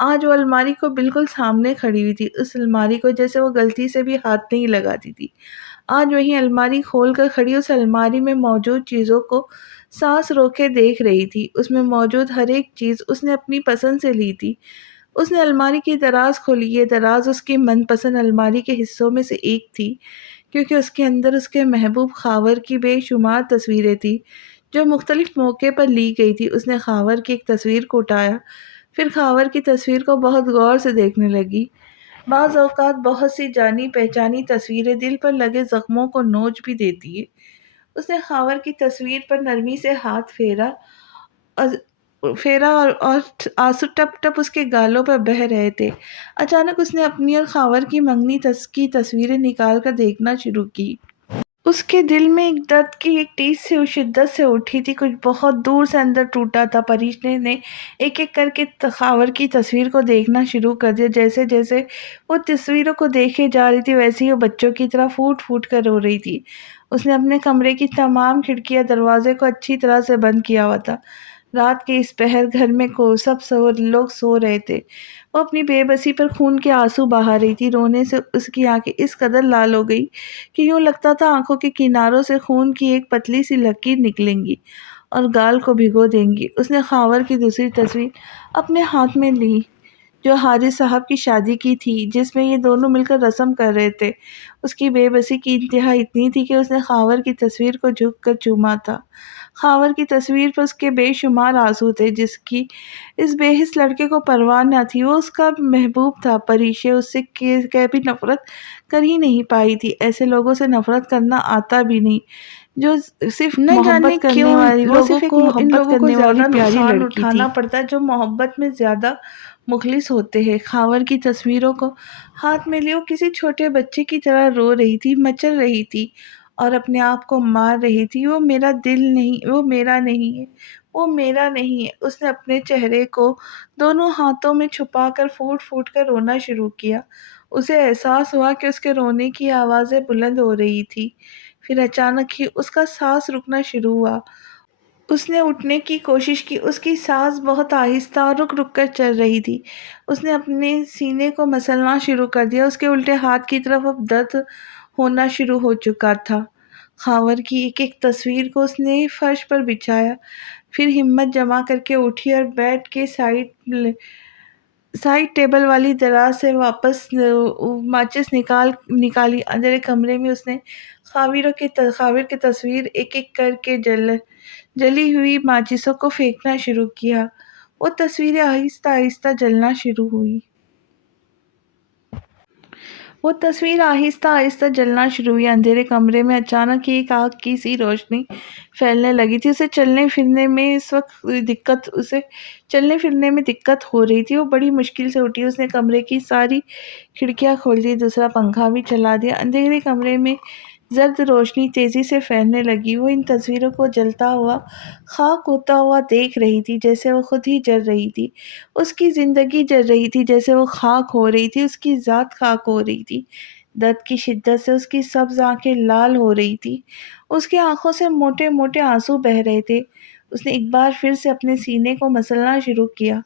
آج وہ الماری کو بالکل سامنے کھڑی ہوئی تھی، اس الماری کو جیسے وہ غلطی سے بھی ہاتھ نہیں لگاتی تھی۔ آج وہی الماری کھول کر کھڑی اس الماری میں موجود چیزوں کو سانس روکے دیکھ رہی تھی۔ اس میں موجود ہر ایک چیز اس نے اپنی پسند سے لی تھی۔ اس نے الماری کی دراز کھولی۔ یہ دراز اس کی من پسند الماری کے حصوں میں سے ایک تھی، کیونکہ اس کے اندر اس کے محبوب خاور کی بے شمار تصویریں تھیں جو مختلف موقع پر لی گئی تھی۔ اس نے خاور کی ایک تصویر کو اٹھایا، پھر خاور کی تصویر کو بہت غور سے دیکھنے لگی۔ بعض اوقات بہت سی جانی پہچانی تصویریں دل پر لگے زخموں کو نوچ بھی دیتی ہے۔ اس نے خاور کی تصویر پر نرمی سے ہاتھ اور آنسو ٹپ ٹپ اس کے گالوں پر بہہ رہے تھے۔ اچانک اس نے اپنی اور خاور کی منگنی کی تصویریں نکال کر دیکھنا شروع کی۔ اس کے دل میں ایک درد کی ایک ٹیس سے شدت سے اٹھی تھی، کچھ بہت دور سے اندر ٹوٹا تھا۔ پریشے نے ایک ایک کر کے خاور کی تصویر کو دیکھنا شروع کر دیا۔ جیسے جیسے وہ تصویروں کو دیکھے جا رہی تھی، ویسے ہی وہ بچوں کی طرح پھوٹ پھوٹ کر رو رہی تھی۔ اس نے اپنے کمرے کی تمام کھڑکیاں دروازے کو اچھی طرح سے بند کیا ہوا تھا۔ رات کے اس پہر گھر میں لوگ سو رہے تھے۔ وہ اپنی بے بسی پر خون کے آنسو بہا رہی تھی۔ رونے سے اس کی آنکھیں اس قدر لال ہو گئی کہ یوں لگتا تھا آنکھوں کے کناروں سے خون کی ایک پتلی سی لکیر نکلیں گی اور گال کو بھگو دیں گی۔ اس نے خاور کی دوسری تصویر اپنے ہاتھ میں لی جو حارث صاحب کی شادی کی تھی، جس میں یہ دونوں مل کر رسم کر رہے تھے۔ اس کی بے بسی کی انتہا اتنی تھی کہ اس نے خاور کی تصویر کو جھک کر چوما تھا۔ خاور کی تصویر پر اس کے بے شمار آنسو تھے، جس کی اس بے حس لڑکے کو پرواہ نہ تھی۔ وہ اس کا محبوب تھا۔ پریشے اس سے کبھی نفرت کر ہی نہیں پائی تھی۔ ایسے لوگوں سے نفرت کرنا آتا بھی نہیں جو صرف نہ جانے محبت کرنے کیوں والی، وہ صرف ان لوگوں کو والی زیادہ پیاری نقصان لڑکی تھی۔ اٹھانا پڑتا جو محبت میں زیادہ مخلص ہوتے ہیں۔ خاور کی تصویروں کو ہاتھ میں لیے وہ کسی چھوٹے بچے کی طرح رو رہی تھی، مچل رہی تھی اور اپنے آپ کو مار رہی تھی۔ وہ میرا دل نہیں، وہ میرا نہیں ہے، وہ میرا نہیں ہے۔ اس نے اپنے چہرے کو دونوں ہاتھوں میں چھپا کر پھوٹ پھوٹ کر رونا شروع کیا۔ اسے احساس ہوا کہ اس کے رونے کی آوازیں بلند ہو رہی تھی۔ پھر اچانک ہی اس کا سانس رکنا شروع ہوا۔ اس نے اٹھنے کی کوشش کی۔ اس کی سانس بہت آہستہ اور رک رک کر چل رہی تھی۔ اس نے اپنے سینے کو مسلنا شروع کر دیا۔ اس کے الٹے ہاتھ کی طرف اب درد ہونا شروع ہو چکا تھا۔ خاور کی ایک ایک تصویر کو اس نے فرش پر بچھایا، پھر ہمت جمع کر کے اٹھی اور بیڈ کے سائڈ ٹیبل والی دراز سے واپس ماچس نکالی۔ اندھیرے کمرے میں اس نے خاور کی تصویر ایک ایک کر کے جلی ہوئی ماچسوں کو پھینکنا شروع کیا۔ وہ تصویریں آہستہ آہستہ جلنا شروع ہوئی۔ اندھیرے کمرے میں اچانک ہی ایک آگ کی سی روشنی پھیلنے لگی تھی۔ اسے چلنے پھرنے میں دقت ہو رہی تھی۔ وہ بڑی مشکل سے اٹھی۔ اس نے کمرے کی ساری کھڑکیاں کھول دی، دوسرا پنکھا بھی چلا دیا۔ اندھیرے کمرے میں زرد روشنی تیزی سے پھیلنے لگی۔ وہ ان تصویروں کو جلتا ہوا، خاک ہوتا ہوا دیکھ رہی تھی، جیسے وہ خود ہی جل رہی تھی۔ اس کی زندگی جل رہی تھی، جیسے وہ خاک ہو رہی تھی، اس کی ذات خاک ہو رہی تھی۔ درد کی شدت سے اس کی سبز آنکھیں لال ہو رہی تھی۔ اس کی آنکھوں سے موٹے موٹے آنسو بہہ رہے تھے۔ اس نے ایک بار پھر سے اپنے سینے کو مسلنا شروع کیا۔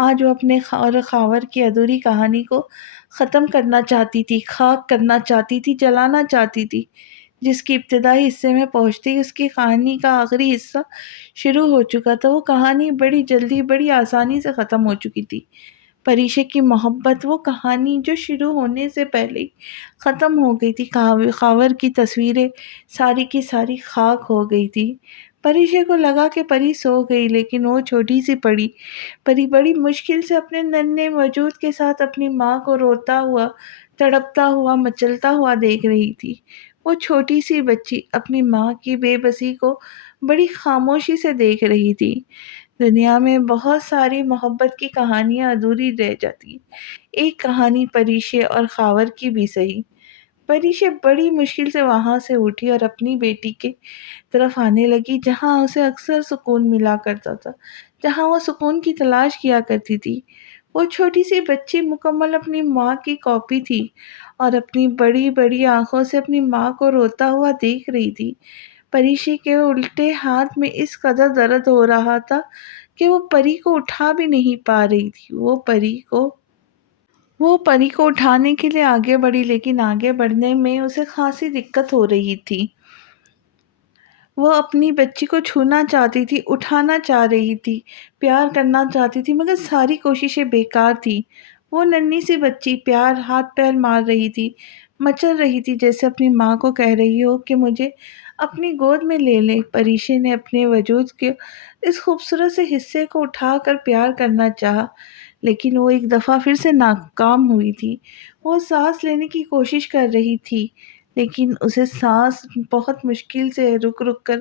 آج وہ اپنے اور خاور کی ادھوری کہانی کو ختم کرنا چاہتی تھی، خاک کرنا چاہتی تھی، جلانا چاہتی تھی۔ جس کی ابتدائی حصے میں پہنچتے ہی اس کی کہانی کا آخری حصہ شروع ہو چکا تھا۔ وہ کہانی بڑی جلدی، بڑی آسانی سے ختم ہو چکی تھی۔ پریشے کی محبت، وہ کہانی جو شروع ہونے سے پہلے ہی ختم ہو گئی تھی۔ خاور کی تصویریں ساری کی ساری خاک ہو گئی تھی۔ پریشے کو لگا کہ پری سو گئی، لیکن وہ چھوٹی سی پری بڑی مشکل سے اپنے ننھے وجود کے ساتھ اپنی ماں کو روتا ہوا، تڑپتا ہوا، مچلتا ہوا دیکھ رہی تھی۔ وہ چھوٹی سی بچی اپنی ماں کی بے بسی کو بڑی خاموشی سے دیکھ رہی تھی۔ دنیا میں بہت ساری محبت کی کہانیاں ادھوری رہ جاتی، ایک کہانی پریشے اور خاور کی بھی صحیح۔ پریشے بڑی مشکل سے وہاں سے اٹھی اور اپنی بیٹی کے طرف آنے لگی، جہاں اسے اکثر سکون ملا کرتا تھا، جہاں وہ سکون کی تلاش کیا کرتی تھی۔ وہ چھوٹی سی بچی مکمل اپنی ماں کی کاپی تھی اور اپنی بڑی بڑی آنکھوں سے اپنی ماں کو روتا ہوا دیکھ رہی تھی۔ پریشے کے الٹے ہاتھ میں اس قدر درد ہو رہا تھا کہ وہ پری کو اٹھا بھی نہیں پا رہی تھی۔ وہ وہ پری کو اٹھانے کے لیے آگے بڑھی لیکن آگے بڑھنے میں اسے خاصی دقت ہو رہی تھی۔ وہ اپنی بچی کو چھونا چاہتی تھی، اٹھانا چاہ رہی تھی، پیار کرنا چاہتی تھی، مگر ساری کوششیں بیکار تھی۔ وہ ننھی سی بچی پیار ہاتھ پیر مار رہی تھی، مچل رہی تھی جیسے اپنی ماں کو کہہ رہی ہو کہ مجھے اپنی گود میں لے لے۔ پریشے نے اپنے وجود کے اس خوبصورت سے حصے کو اٹھا کر پیار کرنا چاہا، لیکن وہ ایک دفعہ پھر سے ناکام ہوئی تھی۔ وہ سانس لینے کی کوشش کر رہی تھی، لیکن اسے سانس بہت مشکل سے رک رک کر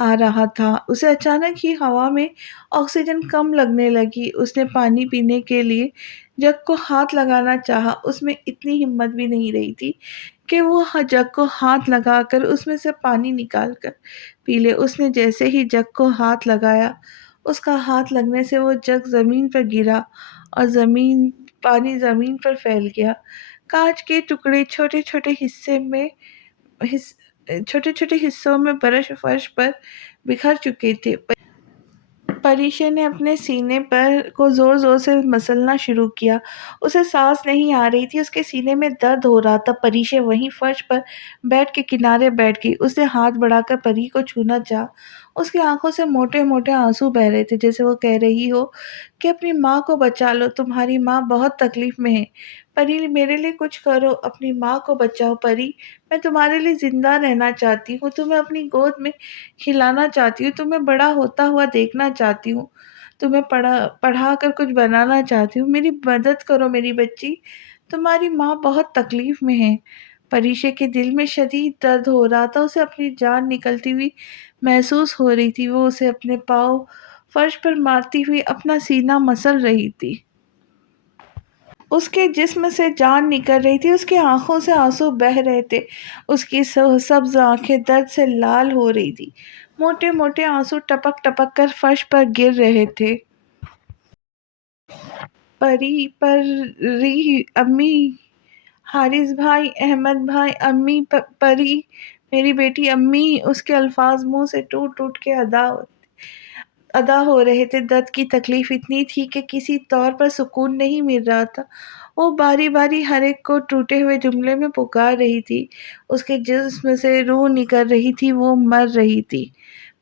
آ رہا تھا۔ اسے اچانک ہی ہوا میں آکسیجن کم لگنے لگی۔ اس نے پانی پینے کے لیے جگ کو ہاتھ لگانا چاہا، اس میں اتنی ہمت بھی نہیں رہی تھی کہ وہ جگ کو ہاتھ لگا کر اس میں سے پانی نکال کر پی لے۔ اس نے جیسے ہی جگ کو ہاتھ لگایا، اس کا ہاتھ لگنے سے وہ جگ زمین پر گرا اور پانی زمین پر پھیل گیا۔ کانچ کے ٹکڑے چھوٹے چھوٹے حصوں میں فرش پر بکھر چکے تھے۔ پریشے نے اپنے سینے کو زور زور سے مسلنا شروع کیا۔ اسے سانس نہیں آ رہی تھی، اس کے سینے میں درد ہو رہا تھا۔ پریشے وہیں فرش پر بیڈ کے کنارے بیٹھ گئی۔ اس نے ہاتھ بڑھا کر پری کو چھونا چاہا۔ اس کی آنکھوں سے موٹے موٹے آنسو بہہ رہے تھے، جیسے وہ کہہ رہی ہو کہ اپنی ماں کو بچا لو، تمہاری ماں بہت تکلیف میں ہے۔ پری، میرے لیے کچھ کرو، اپنی ماں کو بچاؤ۔ پری، میں تمہارے لیے زندہ رہنا چاہتی ہوں، تمہیں اپنی گود میں کھلانا چاہتی ہوں، تمہیں بڑا ہوتا ہوا دیکھنا چاہتی ہوں، تمہیں پڑھا کر کچھ بنانا چاہتی ہوں، میری مدد کرو میری بچی، تمہاری ماں بہت تکلیف میں ہے۔ پریشے کے دل میں شدید درد ہو رہا تھا، اسے اپنی جان نکلتی ہوئی محسوس ہو رہی تھی۔ وہ اسے اپنے پاؤں فرش پر مارتی ہوئی اپنا سینہ مسل رہی تھی۔ اس کے جسم سے جان نکل رہی تھی، اس کی آنکھوں سے آنسو بہہ رہے تھے، اس کی سبز آنکھیں درد سے لال ہو رہی تھی، موٹے موٹے آنسو ٹپک ٹپک کر فرش پر گر رہے تھے۔ پری امی، حارث بھائی، احمد بھائی، امی، پری، میری بیٹی امی۔ اس کے الفاظ منہ سے ٹوٹ ٹوٹ کے ادا ہو رہے تھے۔ درد کی تکلیف اتنی تھی کہ کسی طور پر سکون نہیں مل رہا تھا۔ وہ باری باری ہر ایک کو ٹوٹے ہوئے جملے میں پکار رہی تھی۔ اس کے جسم سے روح نکل رہی تھی، وہ مر رہی تھی۔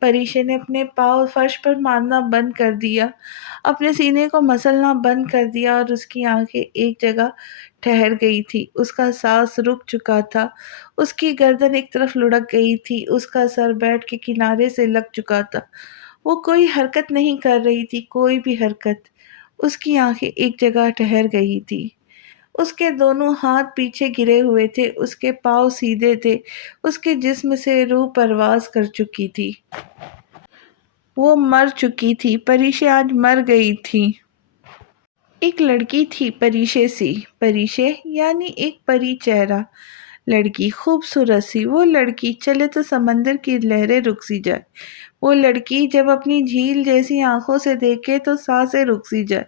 پریشے نے اپنے پاؤں فرش پر مارنا بند کر دیا، اپنے سینے کو مسلنا بند کر دیا، اور اس کی آنکھیں ایک جگہ ٹھہر گئی تھی۔ اس کا سانس رک چکا تھا، اس کی گردن ایک طرف لڑک گئی تھی، اس کا سر بیڈ کے کنارے سے لگ چکا تھا۔ وہ کوئی حرکت نہیں کر رہی تھی، کوئی بھی حرکت۔ اس کی آنکھیں ایک جگہ ٹھہر گئی تھی۔ اس کے دونوں ہاتھ پیچھے گرے ہوئے تھے، اس کے پاؤں سیدھے تھے، اس کے جسم سے روح پرواز کر چکی تھی۔ وہ مر چکی تھی، پریشے آج مر گئی تھی۔ ایک لڑکی تھی پریشے سی، پریشے یعنی ایک پری چہرہ لڑکی، خوبصورت سی۔ وہ لڑکی چلے تو سمندر کی لہریں رک سی جائے، وہ لڑکی جب اپنی جھیل جیسی آنکھوں سے دیکھے تو سانسیں رک سی جائے،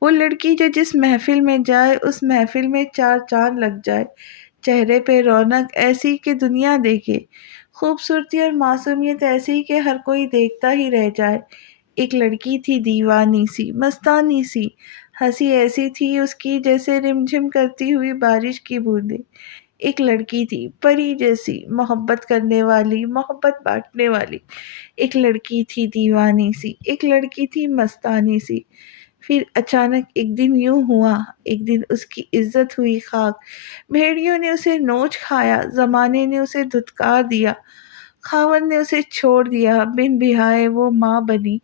وہ لڑکی جو جس محفل میں جائے اس محفل میں چار چاند لگ جائے، چہرے پہ رونق ایسی کہ دنیا دیکھے، خوبصورتی اور معصومیت ایسی کہ ہر کوئی دیکھتا ہی رہ جائے۔ ایک لڑکی تھی دیوانی سی، مستانی سی، ہنسی ایسی تھی اس کی جیسے رمجھم کرتی ہوئی بارش کی بوندیں۔ ایک لڑکی تھی پری جیسی، محبت کرنے والی، محبت بانٹنے والی۔ ایک لڑکی تھی دیوانی سی، ایک لڑکی تھی مستانی سی۔ پھر اچانک ایک دن یوں ہوا، ایک دن اس کی عزت ہوئی خاک، بھیڑیوں نے اسے نوچ کھایا، زمانے نے اسے دھتکار دیا، خاوند نے اسے چھوڑ دیا، بن بیاہے وہ ماں بنی،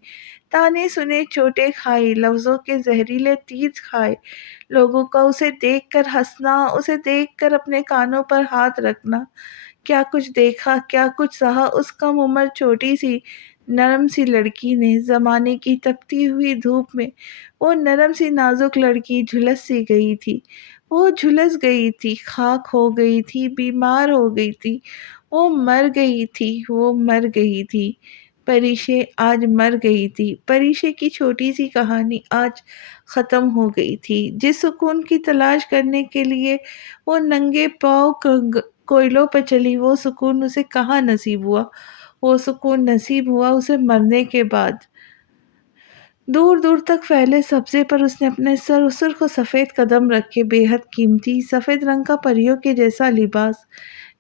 تانے سنے، چوٹیں کھائی، لفظوں کے زہریلے تیر کھائے، لوگوں کا اسے دیکھ کر ہنسنا، اسے دیکھ کر اپنے کانوں پر ہاتھ رکھنا۔ کیا کچھ دیکھا، کیا کچھ سہا اس کم عمر چھوٹی سی نرم سی لڑکی نے۔ زمانے کی تپتی ہوئی دھوپ میں وہ نرم سی نازک لڑکی جھلس سی گئی تھی، وہ جھلس گئی تھی، خاک ہو گئی تھی، بیمار ہو گئی تھی، وہ مر گئی تھی، وہ مر گئی تھی۔ پریشے آج مر گئی تھی۔ پریشے کی چھوٹی سی کہانی آج ختم ہو گئی تھی۔ جس سکون کی تلاش کرنے کے لیے وہ ننگے پاؤں کوئلوں پہ چلی، وہ سکون اسے کہاں نصیب ہوا؟ وہ سکون نصیب ہوا اسے مرنے کے بعد۔ دور دور تک پھیلے سبزے پر اس نے اپنے سرخ و سفید قدم رکھے، بے حد قیمتی سفید رنگ کا پریوں کے جیسا لباس،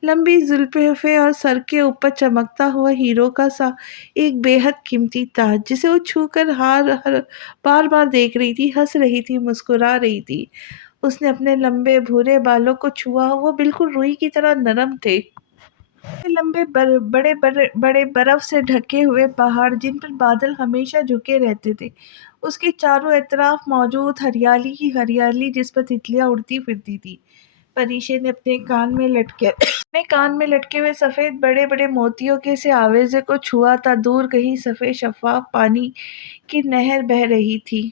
لمبی زلفیں اور سر کے اوپر چمکتا ہوا ہیرو کا سا ایک بے حد قیمتی تاج، جسے وہ چھو کر بار بار دیکھ رہی تھی، ہنس رہی تھی، مسکرا رہی تھی۔ اس نے اپنے لمبے بھورے بالوں کو چھوا، وہ بالکل روئی کی طرح نرم تھے۔ لمبے بڑے بڑے برف سے ڈھکے ہوئے پہاڑ جن پر بادل ہمیشہ جھکے رہتے تھے، اس کے چاروں اطراف موجود ہریالی ہی ہریالی جس پر تتلیاں اڑتی پھرتی تھی۔ پریشے نے اپنے کان میں لٹکے ہوئے سفید بڑے بڑے موتیوں کے سے آویزے کو چھوا تھا، دور کہیں سفید شفاف پانی کی نہر بہہ رہی تھی،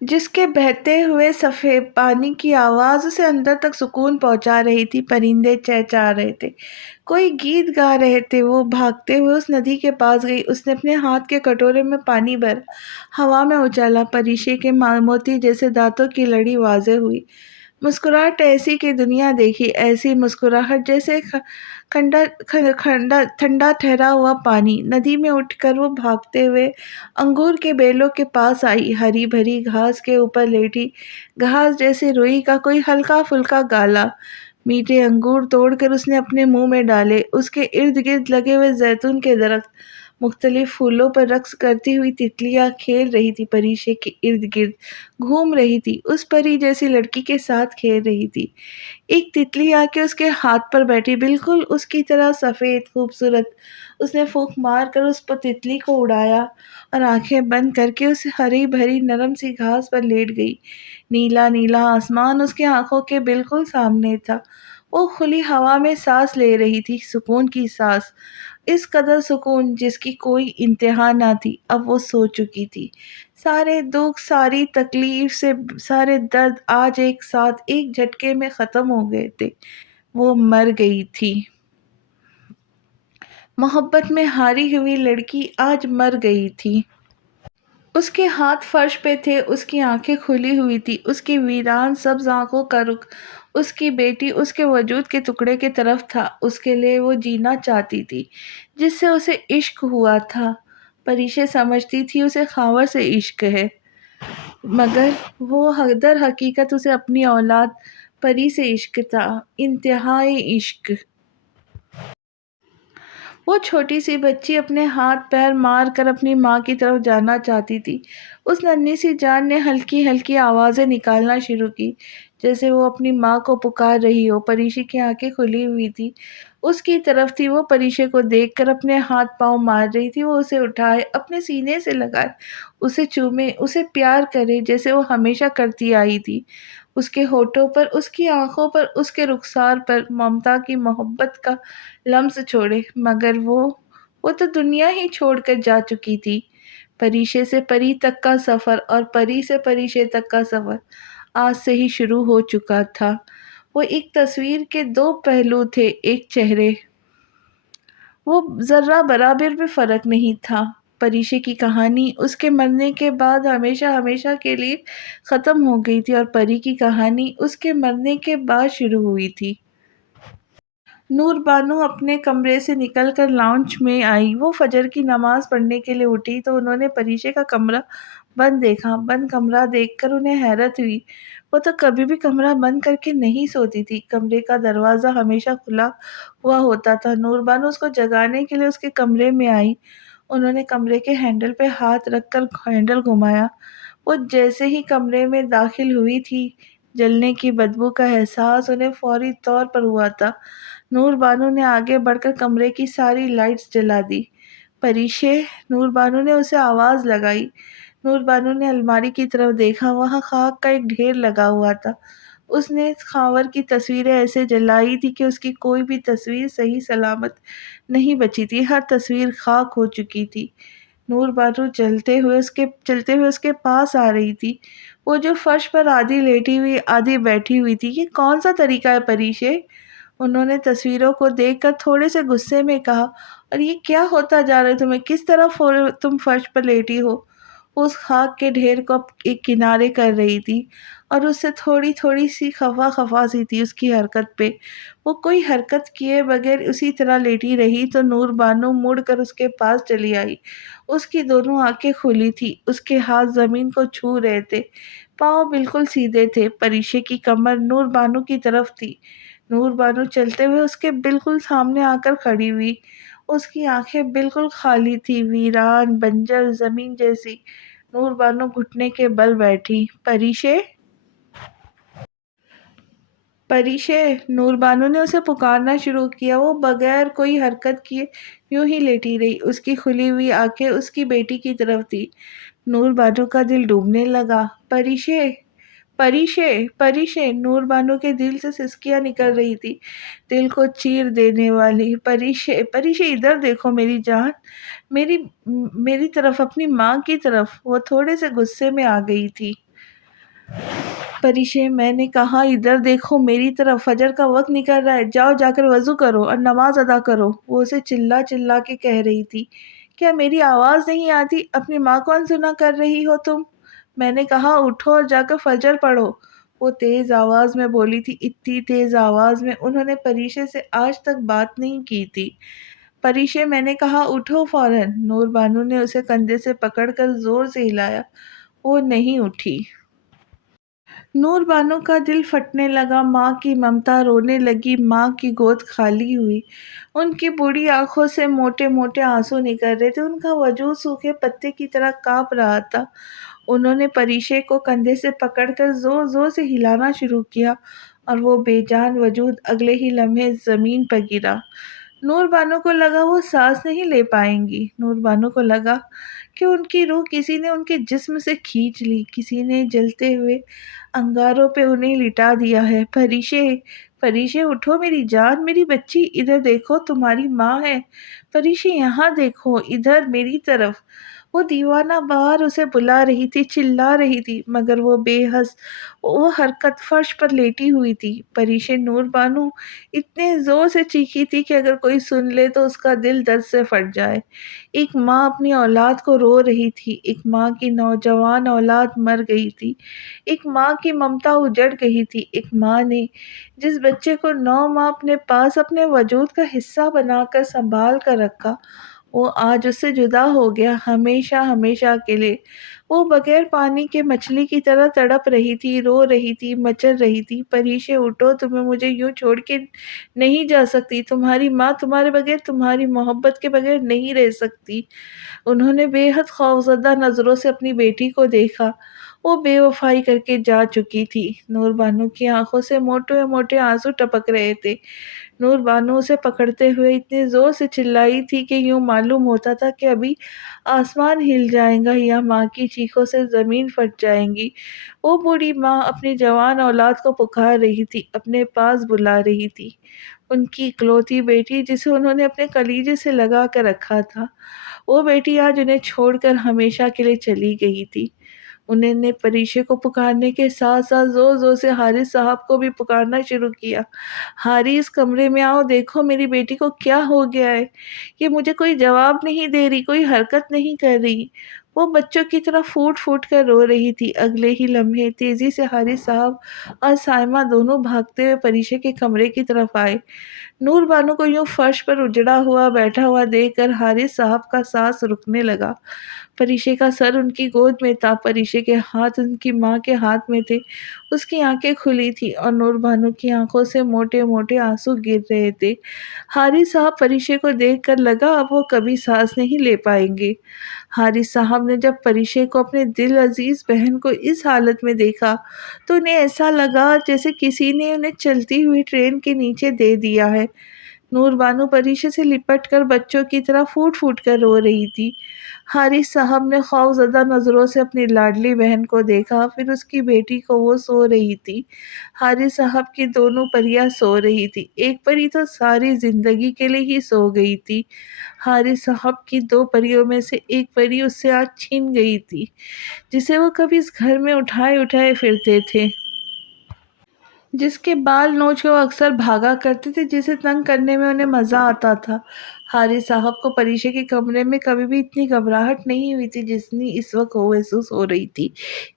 جس کے بہتے ہوئے سفید پانی کی آواز اسے اندر تک سکون پہنچا رہی تھی۔ پرندے چہچہا رہے تھے، کوئی گیت گا رہے تھے۔ وہ بھاگتے ہوئے اس ندی کے پاس گئی، اس نے اپنے ہاتھ کے کٹورے میں پانی بھر ہوا میں اچالا، پریشے کے موتی جیسے دانتوں کی لڑی واضح ہوئی۔ مسکراہٹ ایسی کہ دنیا دیکھی، ایسی مسکراہٹ جیسے ٹھنڈا ٹھہرا ہوا پانی۔ ندی میں اٹھ کر وہ بھاگتے ہوئے انگور کے بیلوں کے پاس آئی، ہری بھری گھاس کے اوپر لیٹی، گھاس جیسے روئی کا کوئی ہلکا پھلکا گالا۔ میٹھے انگور توڑ کر اس نے اپنے منہ میں ڈالے۔ اس کے ارد گرد لگے ہوئے زیتون کے درخت، مختلف پھولوں پر رقص کرتی ہوئی تتلیاں کھیل رہی تھی، پریشے کے ارد گرد گھوم رہی تھی، اس پری جیسی لڑکی کے ساتھ کھیل رہی تھی۔ ایک تتلی آ کے اس کے ہاتھ پر بیٹھی، بالکل اس کی طرح سفید، خوبصورت۔ اس نے پھونک مار کر اس پر تتلی کو اڑایا اور آنکھیں بند کر کے اس ہری بھری نرم سی گھاس پر لیٹ گئی۔ نیلا نیلا آسمان اس کی آنکھوں کے بالکل سامنے تھا۔ وہ کھلی ہوا میں سانس لے رہی تھی، سکون کی سانس، اس قدر سکون جس کی کوئی انتہا نہ تھی۔ اب وہ سو چکی تھی، سارے دکھ، ساری تکلیف سے سارے درد آج ایک ساتھ ایک جھٹکے میں ختم ہو گئے تھے۔ وہ مر گئی تھی۔ محبت میں ہاری ہوئی لڑکی آج مر گئی تھی۔ اس کے ہاتھ فرش پہ تھے، اس کی آنکھیں کھلی ہوئی تھی، اس کی ویران سبز آنکھوں کا رخ اس کی بیٹی اس کے وجود کے ٹکڑے کی طرف تھا، اس کے لیے وہ جینا چاہتی تھی جس سے اسے عشق ہوا تھا۔ پریشے سمجھتی تھی اسے خاور سے عشق ہے، مگر وہ در حقیقت اسے اپنی اولاد پری سے عشق تھا، انتہائی عشق۔ وہ چھوٹی سی بچی اپنے ہاتھ پیر مار کر اپنی ماں کی طرف جانا چاہتی تھی۔ اس ننھی سی جان نے ہلکی ہلکی آوازیں نکالنا شروع کی، جیسے وہ اپنی ماں کو پکار رہی ہو۔ پریشے کی آنکھیں کھلی ہوئی تھی، اس کی طرف تھی۔ وہ پریشے کو دیکھ کر اپنے ہاتھ پاؤں مار رہی تھی۔ وہ اسے اٹھائے، اپنے سینے سے لگائے، اسے چومے، اسے پیار کرے جیسے وہ ہمیشہ کرتی آئی تھی۔ اس کے ہونٹوں پر، اس کی آنکھوں پر، اس کے رخسار پر ممتا کی محبت کا لمس چھوڑے، مگر وہ تو دنیا ہی چھوڑ کر جا چکی تھی۔ پریشے سے پری تک کا سفر اور پری سے پریشے تک کا سفر آج سے ہی شروع ہو چکا تھا۔ وہ ایک تصویر کے دو پہلو تھے، ایک چہرے۔ وہ ذرہ برابر بھی فرق نہیں تھا۔ پریشے کی کہانی اس کے مرنے کے بعد ہمیشہ ہمیشہ کے لیے ختم ہو گئی تھی، اور پری کی کہانی اس کے مرنے کے بعد شروع ہوئی تھی۔ نور بانو اپنے کمرے سے نکل کر لاؤنج میں آئی۔ وہ فجر کی نماز پڑھنے کے لیے اٹھی تو انہوں نے پریشے کا کمرہ بند دیکھا۔ بند کمرہ دیکھ کر انہیں حیرت ہوئی، وہ تو کبھی بھی کمرہ بند کر کے نہیں سوتی تھی، کمرے کا دروازہ ہمیشہ کھلا ہوا ہوتا تھا۔ نور بانو اس کو جگانے کے لیے اس کے کمرے میں آئی۔ انہوں نے کمرے کے ہینڈل پہ ہاتھ رکھ کر ہینڈل گھمایا۔ وہ جیسے ہی کمرے میں داخل ہوئی تھی، جلنے کی بدبو کا احساس انہیں فوری طور پر ہوا تھا۔ نور بانو نے آگے بڑھ کر کمرے کی ساری لائٹس جلا دی۔ پریشے، نور بانو نے اسے آواز لگائی۔ نور بانو نے الماری کی طرف دیکھا، وہاں خاک کا ایک ڈھیر لگا ہوا تھا۔ اس نے خاور کی تصویریں ایسے جلائی تھی کہ اس کی کوئی بھی تصویر صحیح سلامت نہیں بچی تھی، ہر تصویر خاک ہو چکی تھی۔ نور بانو چلتے ہوئے اس کے پاس آ رہی تھی، وہ جو فرش پر آدھی لیٹی ہوئی آدھی بیٹھی ہوئی تھی۔ یہ کون سا طریقہ ہے پریشے؟ انہوں نے تصویروں کو دیکھ کر تھوڑے سے غصے میں کہا، اور یہ کیا ہوتا جا رہا ہے تمہیں؟ کس طرح تم فرش پر لیٹی ہو؟ وہ اس خاک کے ڈھیر کو ایک کنارے کر رہی تھی اور اس سے تھوڑی تھوڑی سی خفا خفا سی تھی اس کی حرکت پہ۔ وہ کوئی حرکت کیے بغیر اسی طرح لیٹی رہی تو نور بانو مڑ کر اس کے پاس چلی آئی۔ اس کی دونوں آنکھیں کھلی تھی، اس کے ہاتھ زمین کو چھو رہے تھے، پاؤں بالکل سیدھے تھے۔ پریشے کی کمر نور بانو کی طرف تھی۔ نور بانو چلتے ہوئے اس کے بالکل سامنے آ کر کھڑی ہوئی۔ اس کی آنکھیں بالکل خالی تھی، ویران، بنجر زمین جیسی۔ نور بانو گھٹنے کے بل بیٹھی۔ پریشے، پریشے، نور بانو نے اسے پکارنا شروع کیا۔ وہ بغیر کوئی حرکت کیے یوں ہی لیٹی رہی، اس کی کھلی ہوئی آنکھیں اس کی بیٹی کی طرف تھی۔ نور بانو کا دل ڈوبنے لگا۔ پریشے، پریشے، پریشے، نور بانو کے دل سے سسکیاں نکل رہی تھی، دل کو چیر دینے والی۔ پریشے، پریشے، ادھر دیکھو میری جان، میری میری طرف، اپنی ماں کی طرف۔ وہ تھوڑے سے غصے میں آ گئی تھی۔ پریشے، میں نے کہا ادھر دیکھو میری طرف، فجر کا وقت نکل رہا ہے، جاؤ جا کر وضو کرو اور نماز ادا کرو۔ وہ اسے چلا چلا کے کہہ رہی تھی۔ کیا میری آواز نہیں آتی؟ اپنی ماں کو انسنا کر رہی ہو تم؟ میں نے کہا اٹھو اور جا کر فجر پڑھو، وہ تیز آواز میں بولی تھی۔ اتنی تیز آواز میں انہوں نے پریشے سے آج تک بات نہیں کی تھی۔ پریشے، میں نے کہا اٹھو فوراً۔ نور بانو نے اسے کندھے سے پکڑ کر زور سے ہلایا۔ وہ نہیں اٹھی۔ نور بانو کا دل پھٹنے لگا، ماں کی ممتا رونے لگی، ماں کی گود خالی ہوئی۔ ان کی بوڑھی آنکھوں سے موٹے موٹے آنسو نکل رہے تھے، ان کا وجود سوکھے پتے کی طرح کانپ رہا تھا۔ انہوں نے پریشے کو کندھے سے پکڑ کر زور زور سے ہلانا شروع کیا اور وہ بے جان وجود اگلے ہی لمحے زمین پر گرا۔ نور بانو کو لگا وہ سانس نہیں لے پائیں گی۔ نور بانو کو لگا کہ ان کی روح کسی نے ان کے جسم سے کھینچ لی، کسی نے جلتے ہوئے انگاروں پہ انہیں لٹا دیا ہے۔ پریشے، پریشے، اٹھو میری جان، میری بچی، ادھر دیکھو تمہاری ماں ہے۔ پریشے، یہاں دیکھو، ادھر میری طرف۔ وہ دیوانہ بار اسے بلا رہی تھی، چلا رہی تھی، مگر وہ بے حس وہ حرکت فرش پر لیٹی ہوئی تھی۔ پریشے نور بانو اتنے زور سے چیخی تھی کہ اگر کوئی سن لے تو اس کا دل درد سے پھٹ جائے۔ ایک ماں اپنی اولاد کو رو رہی تھی، ایک ماں کی نوجوان اولاد مر گئی تھی، ایک ماں کی ممتا اجڑ گئی تھی، ایک ماں نے جس بچے کو 9 ماہ اپنے پاس اپنے وجود کا حصہ بنا کر سنبھال کر رکھا، وہ آج اس سے جدا ہو گیا، ہمیشہ ہمیشہ کے لیے۔ وہ بغیر پانی کے مچھلی کی طرح تڑپ رہی تھی، رو رہی تھی، مچل رہی تھی۔ پریشے اٹھو، تمہیں مجھے یوں چھوڑ کے نہیں جا سکتی، تمہاری ماں تمہارے بغیر، تمہاری محبت کے بغیر نہیں رہ سکتی۔ انہوں نے بے حد خوفزدہ نظروں سے اپنی بیٹی کو دیکھا، وہ بے وفائی کر کے جا چکی تھی۔ نور بانو کی آنکھوں سے موٹے موٹے آنسو ٹپک رہے تھے۔ نور بانو اسے پکڑتے ہوئے اتنے زور سے چلائی تھی کہ یوں معلوم ہوتا تھا کہ ابھی آسمان ہل جائے گا یا ماں کی چیخوں سے زمین پھٹ جائے گی۔ وہ بوڑھی ماں اپنی جوان اولاد کو پکار رہی تھی، اپنے پاس بلا رہی تھی، ان کی اکلوتی بیٹی جسے انہوں نے اپنے کلیجے سے لگا کر رکھا تھا۔ وہ بیٹی آج انہیں چھوڑ کر ہمیشہ کے لیے چلی گئی تھی۔ انہوں نے پریشے کو پکارنے کے ساتھ ساتھ زور زور سے حارث صاحب کو بھی پکارنا شروع کیا۔ حارث، کمرے میں آؤ، دیکھو میری بیٹی کو کیا ہو گیا ہے، یہ مجھے کوئی جواب نہیں دے رہی، کوئی حرکت نہیں کر رہی۔ وہ بچوں کی طرح پھوٹ پھوٹ کر رو رہی تھی۔ اگلے ہی لمحے تیزی سے حارث صاحب اور سائمہ دونوں بھاگتے ہوئے پریشے کے کمرے کی طرف آئے۔ نور بانو کو یوں فرش پر اجڑا ہوا بیٹھا ہوا دیکھ کر حارث صاحب کا سانس رکنے لگا۔ پریشے کا سر ان کی گود میں تھا، پریشے کے ہاتھ ان کی ماں کے ہاتھ میں تھے، اس کی آنکھیں کھلی تھی اور نور بانو کی آنکھوں سے موٹے موٹے آنسو گر رہے تھے۔ حارث صاحب پریشے کو دیکھ کر لگا اب وہ کبھی سانس نہیں لے پائیں گے۔ حارث صاحب نے جب پریشے کو اپنے دل عزیز بہن کو اس حالت میں دیکھا تو انہیں ایسا لگا جیسے کسی نے انہیں چلتی ہوئی ٹرین کے نیچے دے دیا ہے۔ نور بانو پریشے سے لپٹ کر بچوں کی طرح پھوٹ پھوٹ کر رو رہی تھی۔ حارث صاحب نے خوفزدہ نظروں سے اپنی لاڈلی بہن کو دیکھا، پھر اس کی بیٹی کو۔ وہ سو رہی تھی۔ حارث صاحب کی دونوں پریاں سو رہی تھی، ایک پری تو ساری زندگی کے لیے ہی سو گئی تھی۔ حارث صاحب کی 2 پریوں میں سے ایک پری اس سے آج چھن گئی تھی، جسے وہ کبھی اس گھر میں اٹھائے اٹھائے پھرتے تھے۔ جس کے بال نوچ کے وہ اکثر بھاگا کرتے تھے، جسے تنگ کرنے میں انہیں مزہ آتا تھا۔ حارث صاحب کو پریشے کے کمرے میں کبھی بھی اتنی گھبراہٹ نہیں ہوئی تھی جتنی اس وقت محسوس ہو رہی تھی۔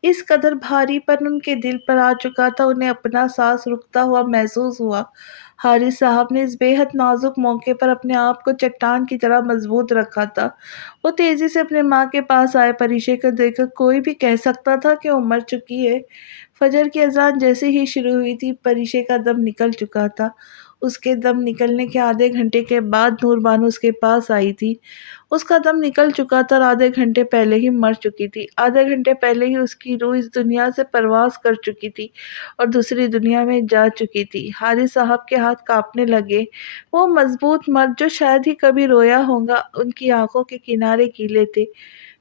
اس قدر بھاری پن ان کے دل پر آ چکا تھا، انہیں اپنا سانس رکتا ہوا محسوس ہوا۔ حارث صاحب نے اس بے حد نازک موقع پر اپنے آپ کو چٹان کی طرح مضبوط رکھا تھا۔ وہ تیزی سے اپنے ماں کے پاس آئے۔ پریشے کو دیکھ کر کوئی بھی کہہ سکتا تھا کہ وہ مر چکی ہے۔ فجر کی اذان جیسے ہی شروع ہوئی تھی، پریشے کا دم نکل چکا تھا۔ اس کے دم نکلنے کے آدھے گھنٹے کے بعد نور بانو اس کے پاس آئی تھی۔ اس کا دم نکل چکا تھا اور آدھے گھنٹے پہلے ہی مر چکی تھی۔ آدھے گھنٹے پہلے ہی اس کی روح اس دنیا سے پرواز کر چکی تھی اور دوسری دنیا میں جا چکی تھی۔ حارث صاحب کے ہاتھ کانپنے لگے۔ وہ مضبوط مرد جو شاید ہی کبھی رویا ہوگا، ان کی آنکھوں کے کنارے گیلے تھے۔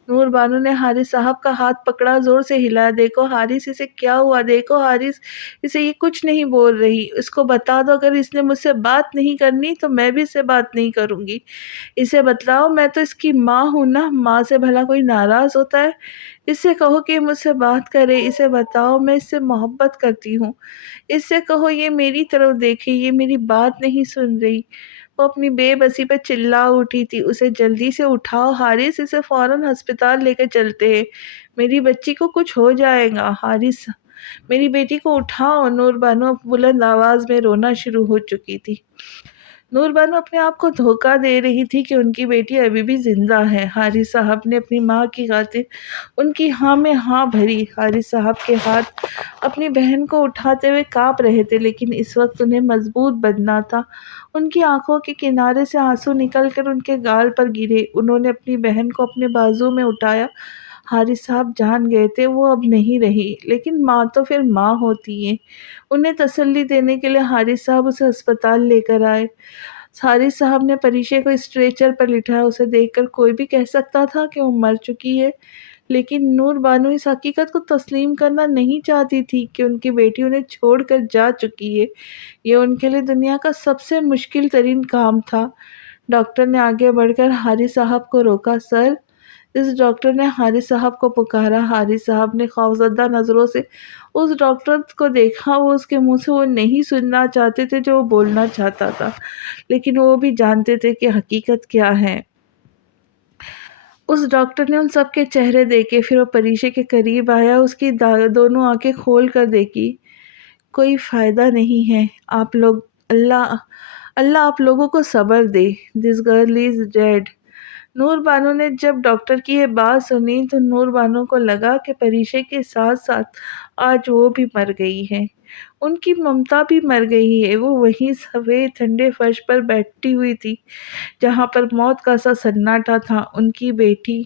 نور بانو نے حارث صاحب کا ہاتھ پکڑا، زور سے ہلایا۔ دیکھو حارث، اسے کیا ہوا؟ دیکھو حارث، اسے یہ کچھ نہیں بول رہی۔ اس کو بتا دو اگر اس نے مجھ سے بات نہیں کرنی تو میں بھی اس سے بات نہیں کروں گی۔ اسے بتلاؤ، میں تو اس کی ماں ہوں نا، ماں سے بھلا کوئی ناراض ہوتا ہے؟ اس سے کہو کہ یہ مجھ سے بات کرے۔ اسے بتاؤ میں اس سے محبت کرتی ہوں۔ اس سے کہو یہ میری طرف دیکھے، یہ میری بات نہیں سن رہی۔ وہ اپنی بے بسی پہ چلا اٹھی تھی۔ اسے جلدی سے اٹھاؤ حارث، اسے فوراً ہسپتال لے کے چلتے ہیں، میری بچی کو کچھ ہو جائے گا۔ حارث، میری بیٹی کو اٹھاؤ۔ نور بانو بلند آواز میں رونا شروع ہو چکی تھی۔ نور بانو اپنے آپ کو دھوکہ دے رہی تھی کہ ان کی بیٹی ابھی بھی زندہ ہے۔ حارث صاحب نے اپنی ماں کی خاطر ان کی ہاں میں ہاں بھری۔ حارث صاحب کے ہاتھ اپنی بہن کو اٹھاتے ہوئے کانپ رہے تھے، لیکن اس وقت انہیں مضبوط بننا تھا۔ ان کی آنکھوں کے کنارے سے آنسو نکل کر ان کے گال پر گرے۔ انہوں نے اپنی بہن کو اپنے بازو میں اٹھایا۔ حارث صاحب جان گئے تھے وہ اب نہیں رہی، لیکن ماں تو پھر ماں ہوتی ہے۔ انہیں تسلی دینے کے لیے حارث صاحب اسے ہسپتال لے کر آئے۔ حارث صاحب نے پریشے کو اسٹریچر پر لٹایا۔ اسے دیکھ کر کوئی بھی کہہ سکتا تھا کہ وہ مر چکی ہے، لیکن نور بانو اس حقیقت کو تسلیم کرنا نہیں چاہتی تھی کہ ان کی بیٹی انہیں چھوڑ کر جا چکی ہے۔ یہ ان کے لیے دنیا کا سب سے مشکل ترین کام تھا۔ ڈاکٹر نے آگے بڑھ کر حارث صاحب کو روکا۔ سر، اس ڈاکٹر نے حارث صاحب کو پکارا۔ حارث صاحب نے خوفزدہ نظروں سے اس ڈاکٹر کو دیکھا۔ وہ اس کے منہ سے وہ نہیں سننا چاہتے تھے جو وہ بولنا چاہتا تھا، لیکن وہ بھی جانتے تھے کہ حقیقت کیا ہے۔ اس ڈاکٹر نے ان سب کے چہرے دیکھے، پھر وہ پریشے کے قریب آیا، اس کی دونوں آنکھیں کھول کر دیکھی۔ کوئی فائدہ نہیں ہے، آپ لوگ، اللہ آپ لوگوں کو صبر دے۔ This girl is dead. Noor Bano نے جب ڈاکٹر کی یہ بات سنی تو نور بانو کو لگا کہ پریشے کے ساتھ ساتھ آج وہ بھی مر گئی ہے، ان کی ممتا بھی مر گئی ہے۔ وہ وہیں سفید ٹھنڈے فرش پر بیٹھی ہوئی تھی جہاں پر موت کا سا سناٹا تھا۔ ان کی بیٹی،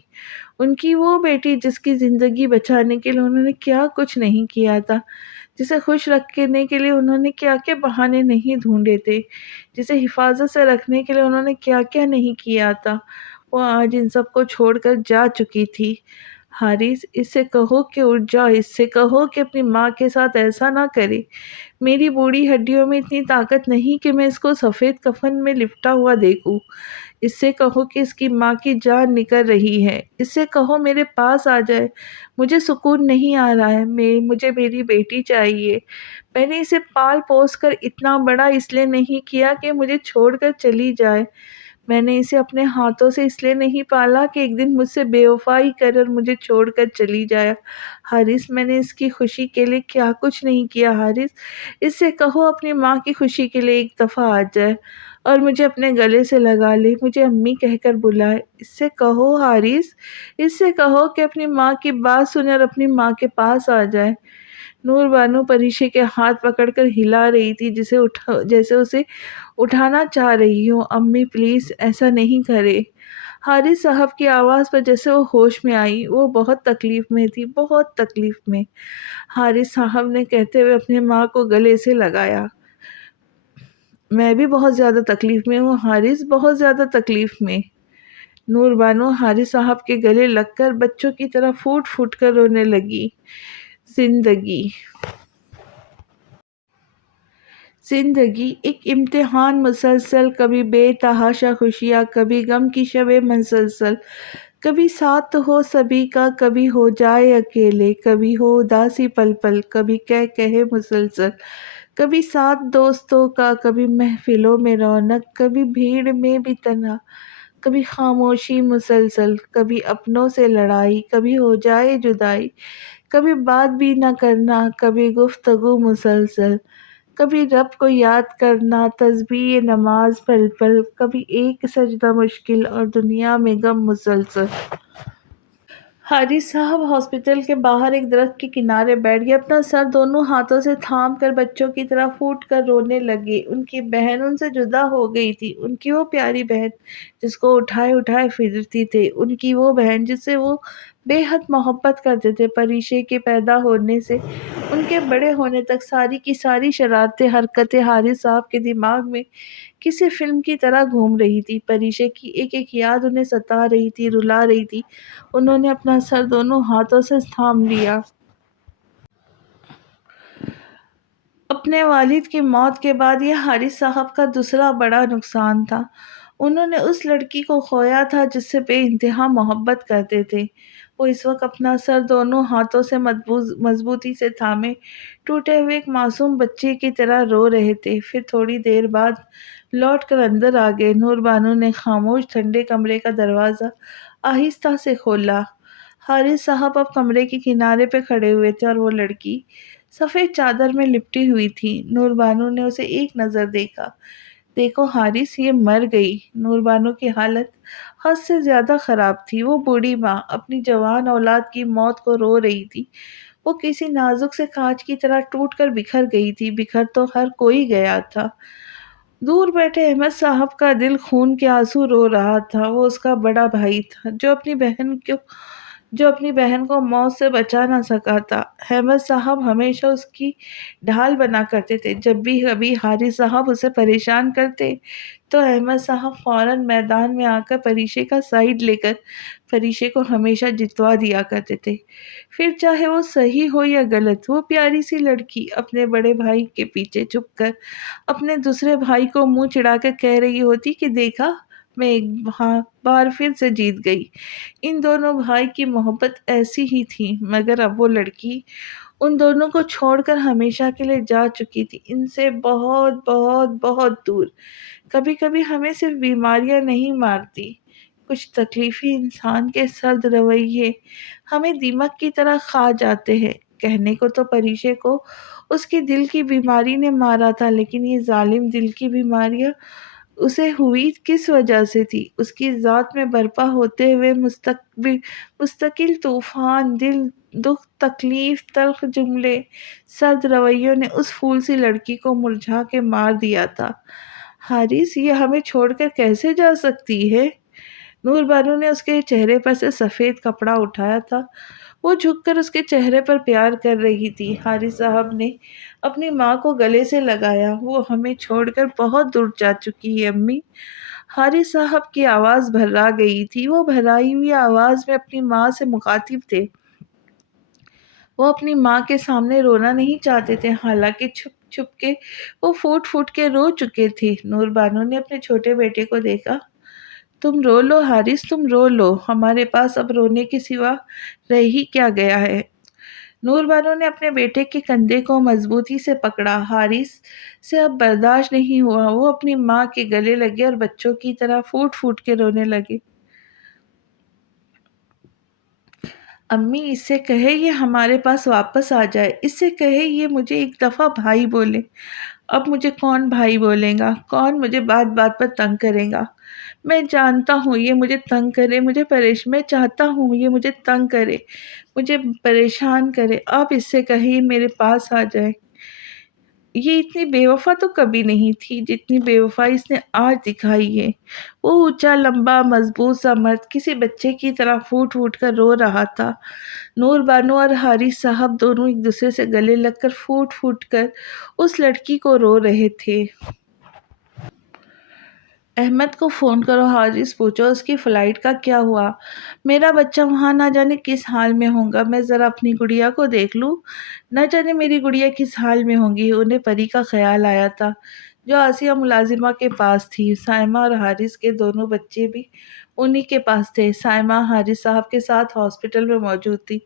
ان کی وہ بیٹی جس کی زندگی بچانے کے لیے انہوں نے کیا کچھ نہیں کیا تھا، جسے خوش رکھنے کے لیے انہوں نے کیا کیا بہانے نہیں ڈھونڈے تھے، جسے حفاظت سے رکھنے کے لیے انہوں نے کیا کیا نہیں کیا تھا، وہ آج ان سب کو چھوڑ کر جا چکی تھی۔ حارث، اس سے کہو کہ اٹھ جاؤ، اس سے کہو کہ اپنی ماں کے ساتھ ایسا نہ کرے۔ میری بوڑھی ہڈیوں میں اتنی طاقت نہیں کہ میں اس کو سفید کفن میں لپٹا ہوا دیکھوں۔ اس سے کہو کہ اس کی ماں کی جان نکل رہی ہے۔ اس سے کہو میرے پاس آ جائے، مجھے سکون نہیں آ رہا ہے، مجھے میری بیٹی چاہیے۔ میں نے اسے پال پوس کر اتنا بڑا اس لیے نہیں کیا کہ مجھے چھوڑ کر چلی جائے۔ میں نے اسے اپنے ہاتھوں سے اس لیے نہیں پالا کہ ایک دن مجھ سے بے وفائی کر اور مجھے چھوڑ کر چلی جائے۔ حارث، میں نے اس کی خوشی کے لیے کیا کچھ نہیں کیا۔ حارث، اس سے کہو اپنی ماں کی خوشی کے لیے ایک دفعہ آ جائے اور مجھے اپنے گلے سے لگا لے، مجھے امی کہہ کر بلائے۔ اس سے کہو حارث، اس سے کہو کہ اپنی ماں کی بات سنے اور اپنی ماں کے پاس آ جائے۔ نور بانو پریشے کے ہاتھ پکڑ کر ہلا رہی تھی جیسے اسے اٹھانا چاہ رہی ہو۔ امی پلیز ایسا نہیں کرے۔ حارث صاحب کی آواز پر جیسے وہ ہوش میں آئی۔ وہ بہت تکلیف میں تھی، بہت تکلیف میں۔ حارث صاحب نے کہتے ہوئے اپنے ماں کو گلے سے لگایا۔ میں بھی بہت زیادہ تکلیف میں ہوں حارث، بہت زیادہ تکلیف میں۔ نور بانو حارث صاحب کے گلے لگ کر بچوں کی طرح پھوٹ پھوٹ کر رونے لگی۔ زندگی ایک امتحان مسلسل، کبھی بے تحاشا خوشیاں، کبھی غم کی شبیں مسلسل، کبھی ساتھ ہو سبھی کا، کبھی ہو جائے اکیلے، کبھی ہو اداسی پل پل، کبھی کہے مسلسل۔ کبھی ساتھ دوستوں کا، کبھی محفلوں میں رونق، کبھی بھیڑ میں بھی تنہا، کبھی خاموشی مسلسل، کبھی اپنوں سے لڑائی، کبھی ہو جائے جدائی، کبھی بات بھی نہ کرنا، کبھی گفتگو مسلسل، کبھی رب کو یاد کرنا، تسبیح نماز پل پل، کبھی ایک سجدہ مشکل اور دنیا میں غم مسلسل۔ حارث صاحب ہاسپٹل کے باہر ایک درخت کے کنارے بیٹھ گئے، اپنا سر دونوں ہاتھوں سے تھام کر بچوں کی طرح پھوٹ کر رونے لگے۔ ان کی بہن ان سے جدا ہو گئی تھی، ان کی وہ پیاری بہن جس کو اٹھائے اٹھائے پھرتی تھے، ان کی وہ بہن جس سے وہ بے حد محبت کرتے تھے۔ پریشے کے پیدا ہونے سے ان کے بڑے ہونے تک ساری کی ساری شرارتیں، حرکتیں حارث صاحب کے دماغ میں کسی فلم کی طرح گھوم رہی تھی۔ پریشے کی ایک ایک یاد انہیں ستا رہی تھی، رلا رہی تھی۔ انہوں نے اپنا سر دونوں ہاتھوں سے تھام لیا۔ اپنے والد کی موت کے بعد یہ حارث صاحب کا دوسرا بڑا نقصان تھا۔ انہوں نے اس لڑکی کو کھویا تھا جس سے بے انتہا محبت کرتے تھے۔ وہ اس وقت اپنا سر دونوں ہاتھوں سے مضبوطی سے تھامے ٹوٹے ہوئے ایک معصوم بچے کی طرح رو رہے تھے۔ پھر تھوڑی دیر بعد لوٹ کر اندر آ گئے۔ نور بانو نے خاموش ٹھنڈے کمرے کا دروازہ آہستہ سے کھولا۔ حارث صاحب اب کمرے کے کنارے پہ کھڑے ہوئے تھے اور وہ لڑکی سفید چادر میں لپٹی ہوئی تھی۔ نور بانو نے اسے ایک نظر دیکھا۔ دیکھو حارث، یہ مر گئی۔ نور بانو کی حالت حد سے زیادہ خراب تھی۔ وہ بوڑھی ماں اپنی جوان اولاد کی موت کو رو رہی تھی۔ وہ کسی نازک سے کانچ کی طرح ٹوٹ کر بکھر گئی تھی۔ بکھر تو ہر کوئی گیا تھا۔ دور بیٹھے احمد صاحب کا دل خون کے آنسو رو رہا تھا۔ وہ اس کا بڑا بھائی تھا جو اپنی بہن کو موت سے بچا نہ سکا تھا۔ احمد صاحب ہمیشہ اس کی ڈھال بنا کرتے تھے۔ جب بھی کبھی حارث صاحب اسے پریشان کرتے تو احمد صاحب فوراً میدان میں آ کر پریشے کا سائیڈ لے کر پریشے کو ہمیشہ جتوا دیا کرتے تھے، پھر چاہے وہ صحیح ہو یا غلط۔ وہ پیاری سی لڑکی اپنے بڑے بھائی کے پیچھے چھپ کر اپنے دوسرے بھائی کو منہ چڑھا کر کہہ رہی ہوتی کہ دیکھا، میں ایک بار پھر سے جیت گئی۔ ان دونوں بھائی کی محبت ایسی ہی تھی، مگر اب وہ لڑکی ان دونوں کو چھوڑ کر ہمیشہ کے لیے جا چکی تھی، ان سے بہت بہت بہت دور۔ کبھی کبھی ہمیں صرف بیماریاں نہیں مارتی، کچھ تکلیفی انسان کے سرد رویے ہمیں دیمک کی طرح کھا جاتے ہیں۔ کہنے کو تو پریشے کو اس کی دل کی بیماری نے مارا تھا، لیکن یہ ظالم دل کی بیماریاں اسے ہوئی کس وجہ سے تھی؟ اس کی ذات میں برپا ہوتے ہوئے مستقل طوفان، دل، دکھ، تکلیف، تلخ جملے، سرد رویوں نے اس پھول سی لڑکی کو مرجھا کے مار دیا تھا۔ حارث، یہ ہمیں چھوڑ کر کیسے جا سکتی ہے؟ نور بانو نے اس کے چہرے پر سے سفید کپڑا اٹھایا تھا۔ وہ جھک کر اس کے چہرے پر پیار کر رہی تھی۔ حارث صاحب نے اپنی ماں کو گلے سے لگایا۔ وہ ہمیں چھوڑ کر بہت دور جا چکی ہے امی۔ حارث صاحب کی آواز بھرا گئی تھی۔ وہ بھرائی ہوئی آواز میں اپنی ماں سے مخاطب تھے۔ وہ اپنی ماں کے سامنے رونا نہیں چاہتے تھے، حالانکہ چھپ چھپ کے وہ پھوٹ پھوٹ کے رو چکے تھے۔ نور بانو نے اپنے چھوٹے بیٹے کو دیکھا۔ تم رو لو حارث، تم رو لو، ہمارے پاس اب رونے کے سوا رہ ہی کیا گیا ہے۔ نور بانو نے اپنے بیٹے کے کندھے کو مضبوطی سے پکڑا۔ حارث سے اب برداشت نہیں ہوا۔ وہ اپنی ماں کے گلے لگے اور بچوں کی طرح پھوٹ پھوٹ کے رونے لگے۔ امی، اس سے کہے یہ ہمارے پاس واپس آ جائے، اس سے کہے یہ مجھے ایک دفعہ بھائی بولے۔ اب مجھے کون بھائی بولے گا؟ کون مجھے بات بات پر تنگ کرے گا؟ میں جانتا ہوں یہ مجھے تنگ کرے، میں چاہتا ہوں یہ مجھے تنگ کرے، مجھے پریشان کرے۔ آپ اس سے کہیں میرے پاس آ جائے۔ یہ اتنی بے وفا تو کبھی نہیں تھی جتنی بے وفائی اس نے آج دکھائی ہے۔ وہ اونچا، لمبا، مضبوط سا مرد کسی بچے کی طرح پھوٹ پھوٹ کر رو رہا تھا۔ نور بانو اور حارث صاحب دونوں ایک دوسرے سے گلے لگ کر پھوٹ پھوٹ کر اس لڑکی کو رو رہے تھے۔ احمد کو فون کرو، حارث پوچھو اس کی فلائٹ کا کیا ہوا۔ میرا بچہ وہاں نہ جانے کس حال میں ہوگا۔ میں ذرا اپنی گڑیا کو دیکھ لوں، نہ جانے میری گڑیا کس حال میں ہوگی۔ انہیں پری کا خیال آیا تھا جو آسیہ ملازمہ کے پاس تھی۔ سائمہ اور حارث کے دونوں بچے بھی انہی کے پاس تھے۔ سائمہ حارث صاحب کے ساتھ ہاسپٹل میں موجود تھی،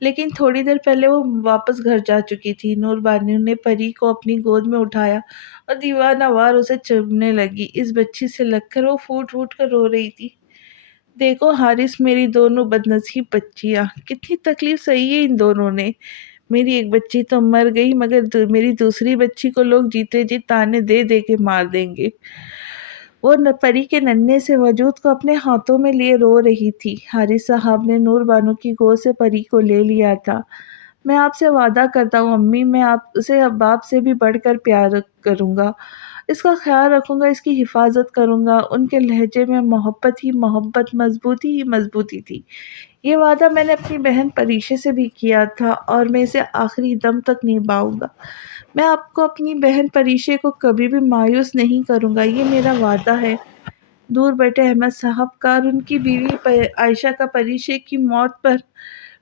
لیکن تھوڑی دیر پہلے وہ واپس گھر جا چکی تھی۔ نور بانو نے پری کو اپنی گود میں اٹھایا اور دیوانہ وار اسے چومنے لگی۔ اس بچی سے لگ کر وہ پھوٹ پھوٹ کر رو رہی تھی۔ دیکھو حارث، میری دونوں بدنصیب بچیاں، کتنی تکلیف سہی ہے ان دونوں نے۔ میری ایک بچی تو مر گئی، مگر میری دوسری بچی کو لوگ جیتے جی تانے دے دے کے مار دیں گے۔ وہ پری کے ننھے سے وجود کو اپنے ہاتھوں میں لیے رو رہی تھی۔ حارث صاحب نے نور بانو کی گود سے پری کو لے لیا تھا۔ میں آپ سے وعدہ کرتا ہوں امی، میں اسے اب باپ سے بھی بڑھ کر پیار کروں گا، اس کا خیال رکھوں گا، اس کی حفاظت کروں گا۔ ان کے لہجے میں محبت ہی محبت، مضبوطی ہی مضبوطی تھی۔ یہ وعدہ میں نے اپنی بہن پریشے سے بھی کیا تھا اور میں اسے آخری دم تک نبھاؤں گا۔ میں آپ کو اپنی بہن پریشے کو کبھی بھی مایوس نہیں کروں گا، یہ میرا وعدہ ہے۔ دور بیٹھے احمد صاحب کا اور ان کی بیوی عائشہ کا پریشے کی موت پر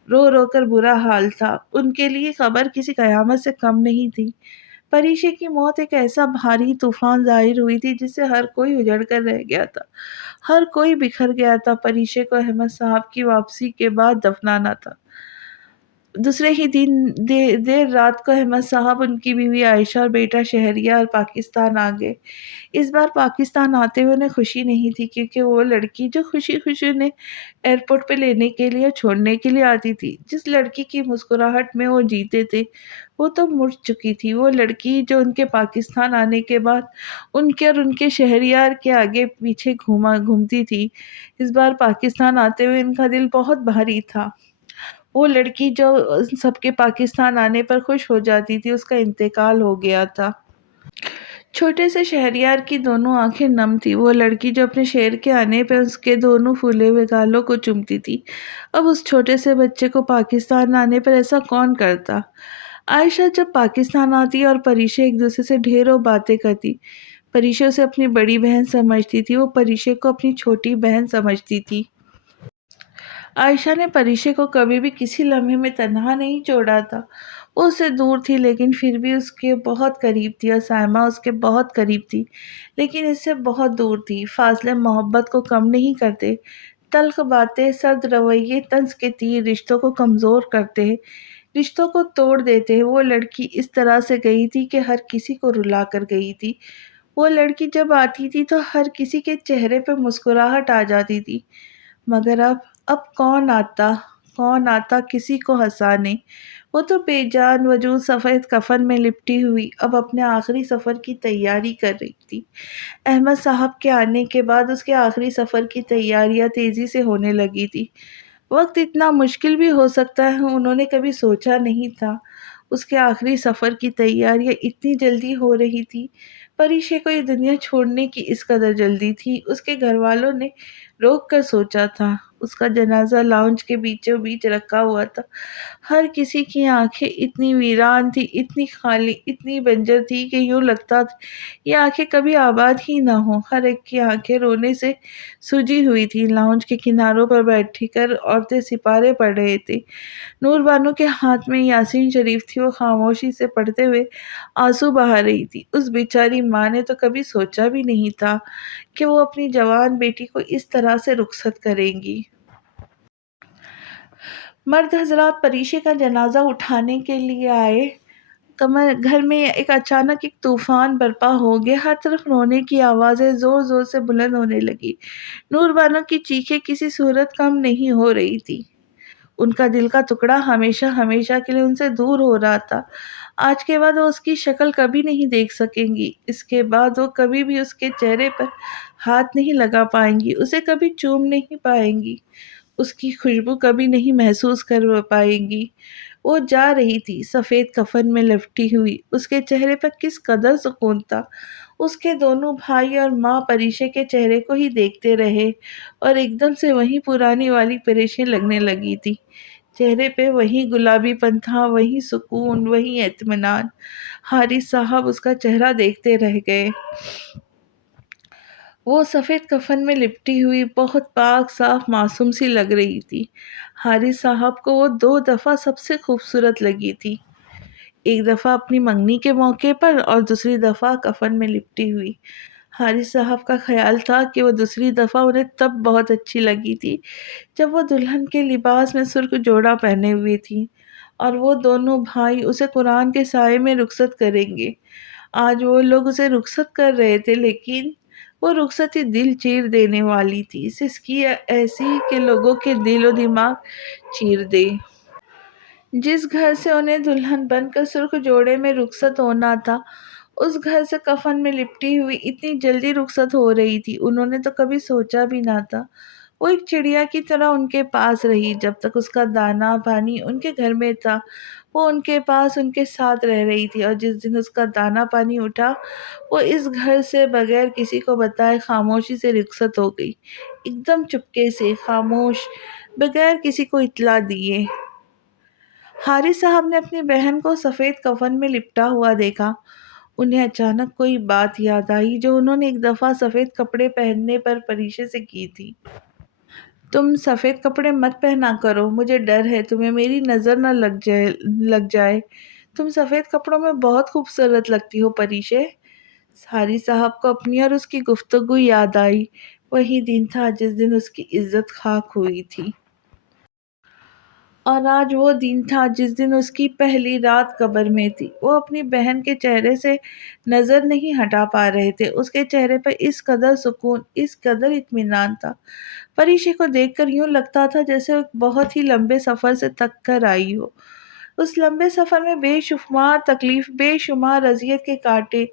رو رو کر برا حال تھا۔ ان کے لیے خبر کسی قیامت سے کم نہیں تھی۔ پریشے کی موت ایک ایسا بھاری طوفان ظاہر ہوئی تھی جس سے ہر کوئی اجڑ کر رہ گیا تھا، ہر کوئی بکھر گیا تھا۔ پریشے کو احمد صاحب کی واپسی کے بعد دفنانا تھا۔ دوسرے ہی دن دیر رات کو احمد صاحب، ان کی بیوی عائشہ اور بیٹا شہریار پاکستان آ گئے۔ اس بار پاکستان آتے ہوئے انہیں خوشی نہیں تھی، کیونکہ وہ لڑکی جو خوشی خوشی انہیں ایئرپورٹ پہ لینے کے لیے اور چھوڑنے کے لیے آتی تھی، جس لڑکی کی مسکراہٹ میں وہ جیتے تھے، وہ تو مڑ چکی تھی۔ وہ لڑکی جو ان کے پاکستان آنے کے بعد ان کے اور ان کے شہریار کے آگے پیچھے گھومتی تھی، اس بار پاکستان آتے ہوئے ان کا دل بہت بھاری تھا۔ وہ لڑکی جو سب کے پاکستان آنے پر خوش ہو جاتی تھی، اس کا انتقال ہو گیا تھا۔ چھوٹے سے شہریار کی دونوں آنکھیں نم تھی۔ وہ لڑکی جو اپنے شیر کے آنے پہ اس کے دونوں پھولے ہوئے گالوں کو چومتی تھی، اب اس چھوٹے سے بچے کو پاکستان آنے پر ایسا کون کرتا؟ عائشہ جب پاکستان آتی اور پریشے ایک دوسرے سے ڈھیروں باتیں کرتی۔ پریشے اسے اپنی بڑی بہن سمجھتی تھی، وہ پریشے کو اپنی چھوٹی بہن سمجھتی تھی۔ عائشہ نے پریشے کو کبھی بھی کسی لمحے میں تنہا نہیں چھوڑا تھا۔ وہ اس سے دور تھی لیکن پھر بھی اس کے بہت قریب تھی، اور سائمہ اس کے بہت قریب تھی لیکن اس سے بہت دور تھی۔ فاصلے محبت کو کم نہیں کرتے، تلخ باتیں، سرد رویے، طنز کے تیر رشتوں کو کمزور کرتے ہیں، رشتوں کو توڑ دیتے ہیں۔ وہ لڑکی اس طرح سے گئی تھی کہ ہر کسی کو رلا کر گئی تھی۔ وہ لڑکی جب آتی تھی تو ہر کسی کے چہرے پہ مسکراہٹ آ جاتی تھی، مگر اب کون آتا کسی کو ہنسانے؟ وہ تو بے جان وجود سفید کفن میں لپٹی ہوئی اب اپنے آخری سفر کی تیاری کر رہی تھی۔ احمد صاحب کے آنے کے بعد اس کے آخری سفر کی تیاریاں تیزی سے ہونے لگی تھی۔ وقت اتنا مشکل بھی ہو سکتا ہے، انہوں نے کبھی سوچا نہیں تھا۔ اس کے آخری سفر کی تیاریاں اتنی جلدی ہو رہی تھی۔ پریشے کو یہ دنیا چھوڑنے کی اس قدر جلدی تھی، اس کے گھر والوں نے روک کر سوچا تھا۔ اس کا جنازہ لاؤنج کے بیچوں بیچ رکھا ہوا تھا۔ ہر کسی کی آنکھیں اتنی ویران تھی، اتنی خالی، اتنی بنجر تھی کہ یوں لگتا تھا یہ آنکھیں کبھی آباد ہی نہ ہوں۔ ہر ایک کی آنکھیں رونے سے سجی ہوئی تھی۔ لاؤنج کے کناروں پر بیٹھ کر عورتیں سپارے پڑھ رہے تھے۔ نور بانو کے ہاتھ میں یاسین شریف تھی، وہ خاموشی سے پڑھتے ہوئے آنسو بہا رہی تھی۔ اس بیچاری ماں نے تو کبھی سوچا بھی نہیں تھا کہ وہ اپنی جوان بیٹی کو اس طرح سے رخصت کریں گی۔ مرد حضرات پریشے کا جنازہ اٹھانے کے لیے آئے۔ گھر میں اچانک ایک طوفان برپا ہو گیا، ہر طرف رونے کی آوازیں زور زور سے بلند ہونے لگی۔ نور بانو کی چیخیں کسی صورت کم نہیں ہو رہی تھی۔ ان کا دل کا ٹکڑا ہمیشہ ہمیشہ کے لیے ان سے دور ہو رہا تھا۔ آج کے بعد وہ اس کی شکل کبھی نہیں دیکھ سکیں گی، اس کے بعد وہ کبھی بھی اس کے چہرے پر ہاتھ نہیں لگا پائیں گی، اسے کبھی چوم نہیں پائیں گی، اس کی خوشبو کبھی نہیں محسوس کر پائیں گی۔ وہ جا رہی تھی سفید کفن میں لپٹی ہوئی، اس کے چہرے پر کس قدر سکون تھا۔ اس کے دونوں بھائی اور ماں پریشے کے چہرے کو ہی دیکھتے رہے اور ایک دم سے وہی پرانی والی پریشیں لگنے لگی تھی۔ چہرے پہ وہی گلابی پن تھا، وہی سکون، وہی اطمینان۔ حارث صاحب اس کا چہرہ دیکھتے رہ گئے۔ وہ سفید کفن میں لپٹی ہوئی بہت پاک صاف معصوم سی لگ رہی تھی۔ حارث صاحب کو وہ 2 دفعہ سب سے خوبصورت لگی تھی، ایک دفعہ اپنی منگنی کے موقع پر اور دوسری دفعہ کفن میں لپٹی ہوئی۔ حارث صاحب کا خیال تھا کہ وہ دوسری دفعہ انہیں تب بہت اچھی لگی تھی جب وہ دلہن کے لباس میں سرخ جوڑا پہنے ہوئی تھی، اور وہ دونوں بھائی اسے قرآن کے سائے میں رخصت کریں گے۔ آج وہ لوگ اسے رخصت کر رہے تھے، لیکن وہ رخصتی دل چیر دینے والی تھی، سسکی ایسی کہ لوگوں کے دل و دماغ چیر دے۔ جس گھر سے انہیں دلہن بن کر سرخ جوڑے میں رخصت ہونا تھا، اس گھر سے کفن میں لپٹی ہوئی اتنی جلدی رخصت ہو رہی تھی، انہوں نے تو کبھی سوچا بھی نہ تھا۔ وہ ایک چڑیا کی طرح ان کے پاس رہی، جب تک اس کا دانا پانی ان کے گھر میں تھا وہ ان کے پاس ان کے ساتھ رہ رہی تھی، اور جس دن اس کا دانا پانی اٹھا وہ اس گھر سے بغیر کسی کو بتائے خاموشی سے رخصت ہو گئی، ایک دم چپکے سے، خاموش، بغیر کسی کو اطلاع دیے۔ حارث صاحب نے اپنی بہن کو سفید کفن میں لپٹا ہوا دیکھا۔ انہیں اچانک کوئی بات یاد آئی جو انہوں نے ایک دفعہ سفید کپڑے پہننے پر پریشے سے کی تھی۔ تم سفید کپڑے مت پہنا کرو، مجھے ڈر ہے تمہیں میری نظر نہ لگ جائے۔ تم سفید کپڑوں میں بہت خوبصورت لگتی ہو پریشے۔ حارث صاحب کو اپنی اور اس کی گفتگو یاد آئی۔ وہی دن تھا جس دن اس کی عزت خاک ہوئی تھی، اور آج وہ دن تھا جس دن اس کی پہلی رات قبر میں تھی۔ وہ اپنی بہن کے چہرے سے نظر نہیں ہٹا پا رہے تھے، اس کے چہرے پر اس قدر سکون، اس قدر اطمینان تھا۔ پریشے کو دیکھ کر یوں لگتا تھا جیسے وہ ایک بہت ہی لمبے سفر سے تھک کر آئی ہو۔ اس لمبے سفر میں بے شمار تکلیف، بے شمار اذیت کے کانٹے،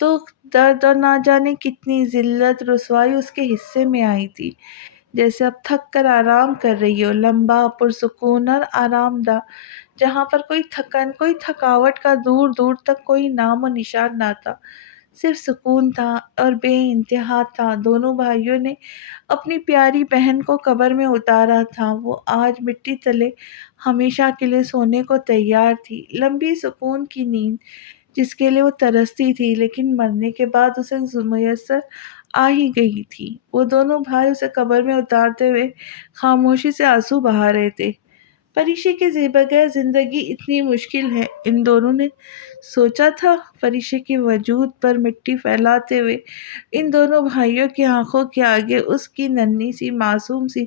دکھ، درد اور نہ جانے کتنی ذلت، رسوائی اس کے حصے میں آئی تھی۔ جیسے اب تھک کر آرام کر رہی ہو، لمبا، پرسکون اور آرام دہ، جہاں پر کوئی تھکن، کوئی تھکاوٹ کا دور دور تک کوئی نام و نشان نہ تھا، صرف سکون تھا اور بے انتہا تھا۔ دونوں بھائیوں نے اپنی پیاری بہن کو قبر میں اتارا تھا، وہ آج مٹی تلے ہمیشہ کے لیے سونے کو تیار تھی، لمبی سکون کی نیند جس کے لیے وہ ترستی تھی، لیکن مرنے کے بعد اسے میسر آ ہی گئی تھی۔ وہ دونوں بھائی اسے قبر میں اتارتے ہوئے خاموشی سے آنسو بہا رہے تھے۔ پریشے کے بغیر زندگی اتنی مشکل ہے، ان دونوں نے سوچا تھا؟ پریشے کے وجود پر مٹی پھیلاتے ہوئے ان دونوں بھائیوں کی آنکھوں کے آگے اس کی ننھی سی، معصوم سی،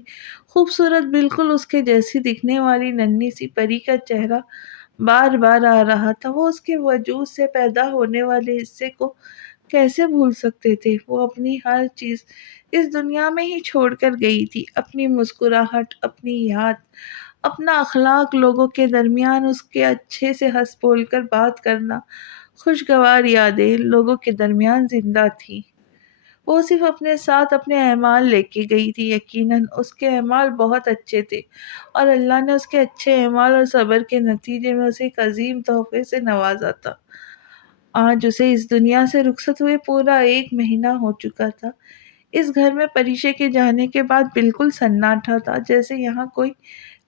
خوبصورت، بالکل اس کے جیسی دکھنے والی ننھی سی پری کا چہرہ بار بار آ رہا تھا۔ وہ اس کے وجود سے پیدا ہونے والے حصے کو کیسے بھول سکتے تھے؟ وہ اپنی ہر چیز اس دنیا میں ہی چھوڑ کر گئی تھی، اپنی مسکراہٹ، اپنی یاد، اپنا اخلاق، لوگوں کے درمیان اس کے اچھے سے ہنس بول کر بات کرنا، خوشگوار یادیں لوگوں کے درمیان زندہ تھی۔ وہ صرف اپنے ساتھ اپنے اعمال لے کے گئی تھی، یقیناً اس کے اعمال بہت اچھے تھے، اور اللہ نے اس کے اچھے اعمال اور صبر کے نتیجے میں اسے ایک عظیم تحفے سے نوازا تھا۔ آج اسے اس دنیا سے رخصت ہوئے پورا 1 مہینہ ہو چکا تھا۔ اس گھر میں پریشے کے جانے کے بعد بالکل سناٹا تھا، جیسے یہاں کوئی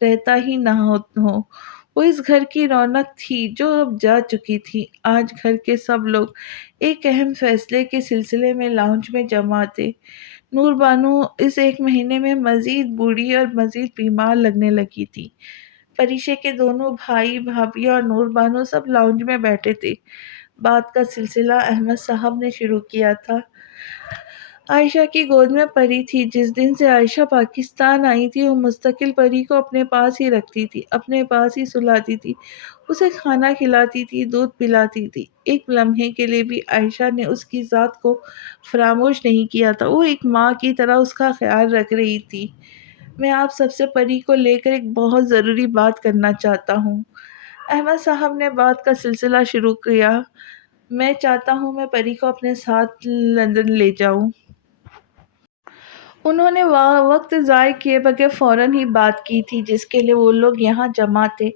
رہتا ہی نہ ہو۔ وہ اس گھر کی رونق تھی جو اب جا چکی تھی۔ آج گھر کے سب لوگ ایک اہم فیصلے کے سلسلے میں لاؤنج میں جمع تھے۔ نور بانو اس 1 مہینے میں مزید بوڑھی اور مزید بیمار لگنے لگی تھی۔ پریشے کے دونوں بھائی، بھابھی اور نور بانو سب لاؤنج میں بیٹھے تھے۔ بات کا سلسلہ احمد صاحب نے شروع کیا تھا۔ عائشہ کی گود میں پری تھی۔ جس دن سے عائشہ پاکستان آئی تھی، وہ مستقل پری کو اپنے پاس ہی رکھتی تھی، اپنے پاس ہی سلاتی تھی، اسے کھانا کھلاتی تھی، دودھ پلاتی تھی۔ ایک لمحے کے لیے بھی عائشہ نے اس کی ذات کو فراموش نہیں کیا تھا، وہ ایک ماں کی طرح اس کا خیال رکھ رہی تھی۔ میں آپ سب سے پری کو لے کر ایک بہت ضروری بات کرنا چاہتا ہوں۔ احمد صاحب نے بات کا سلسلہ شروع کیا۔ میں چاہتا ہوں میں پری کو اپنے ساتھ لندن لے جاؤں۔ انہوں نے وقت ضائع کیے بغیر فوراً ہی بات کی تھی جس کے لیے وہ لوگ یہاں جمع تھے۔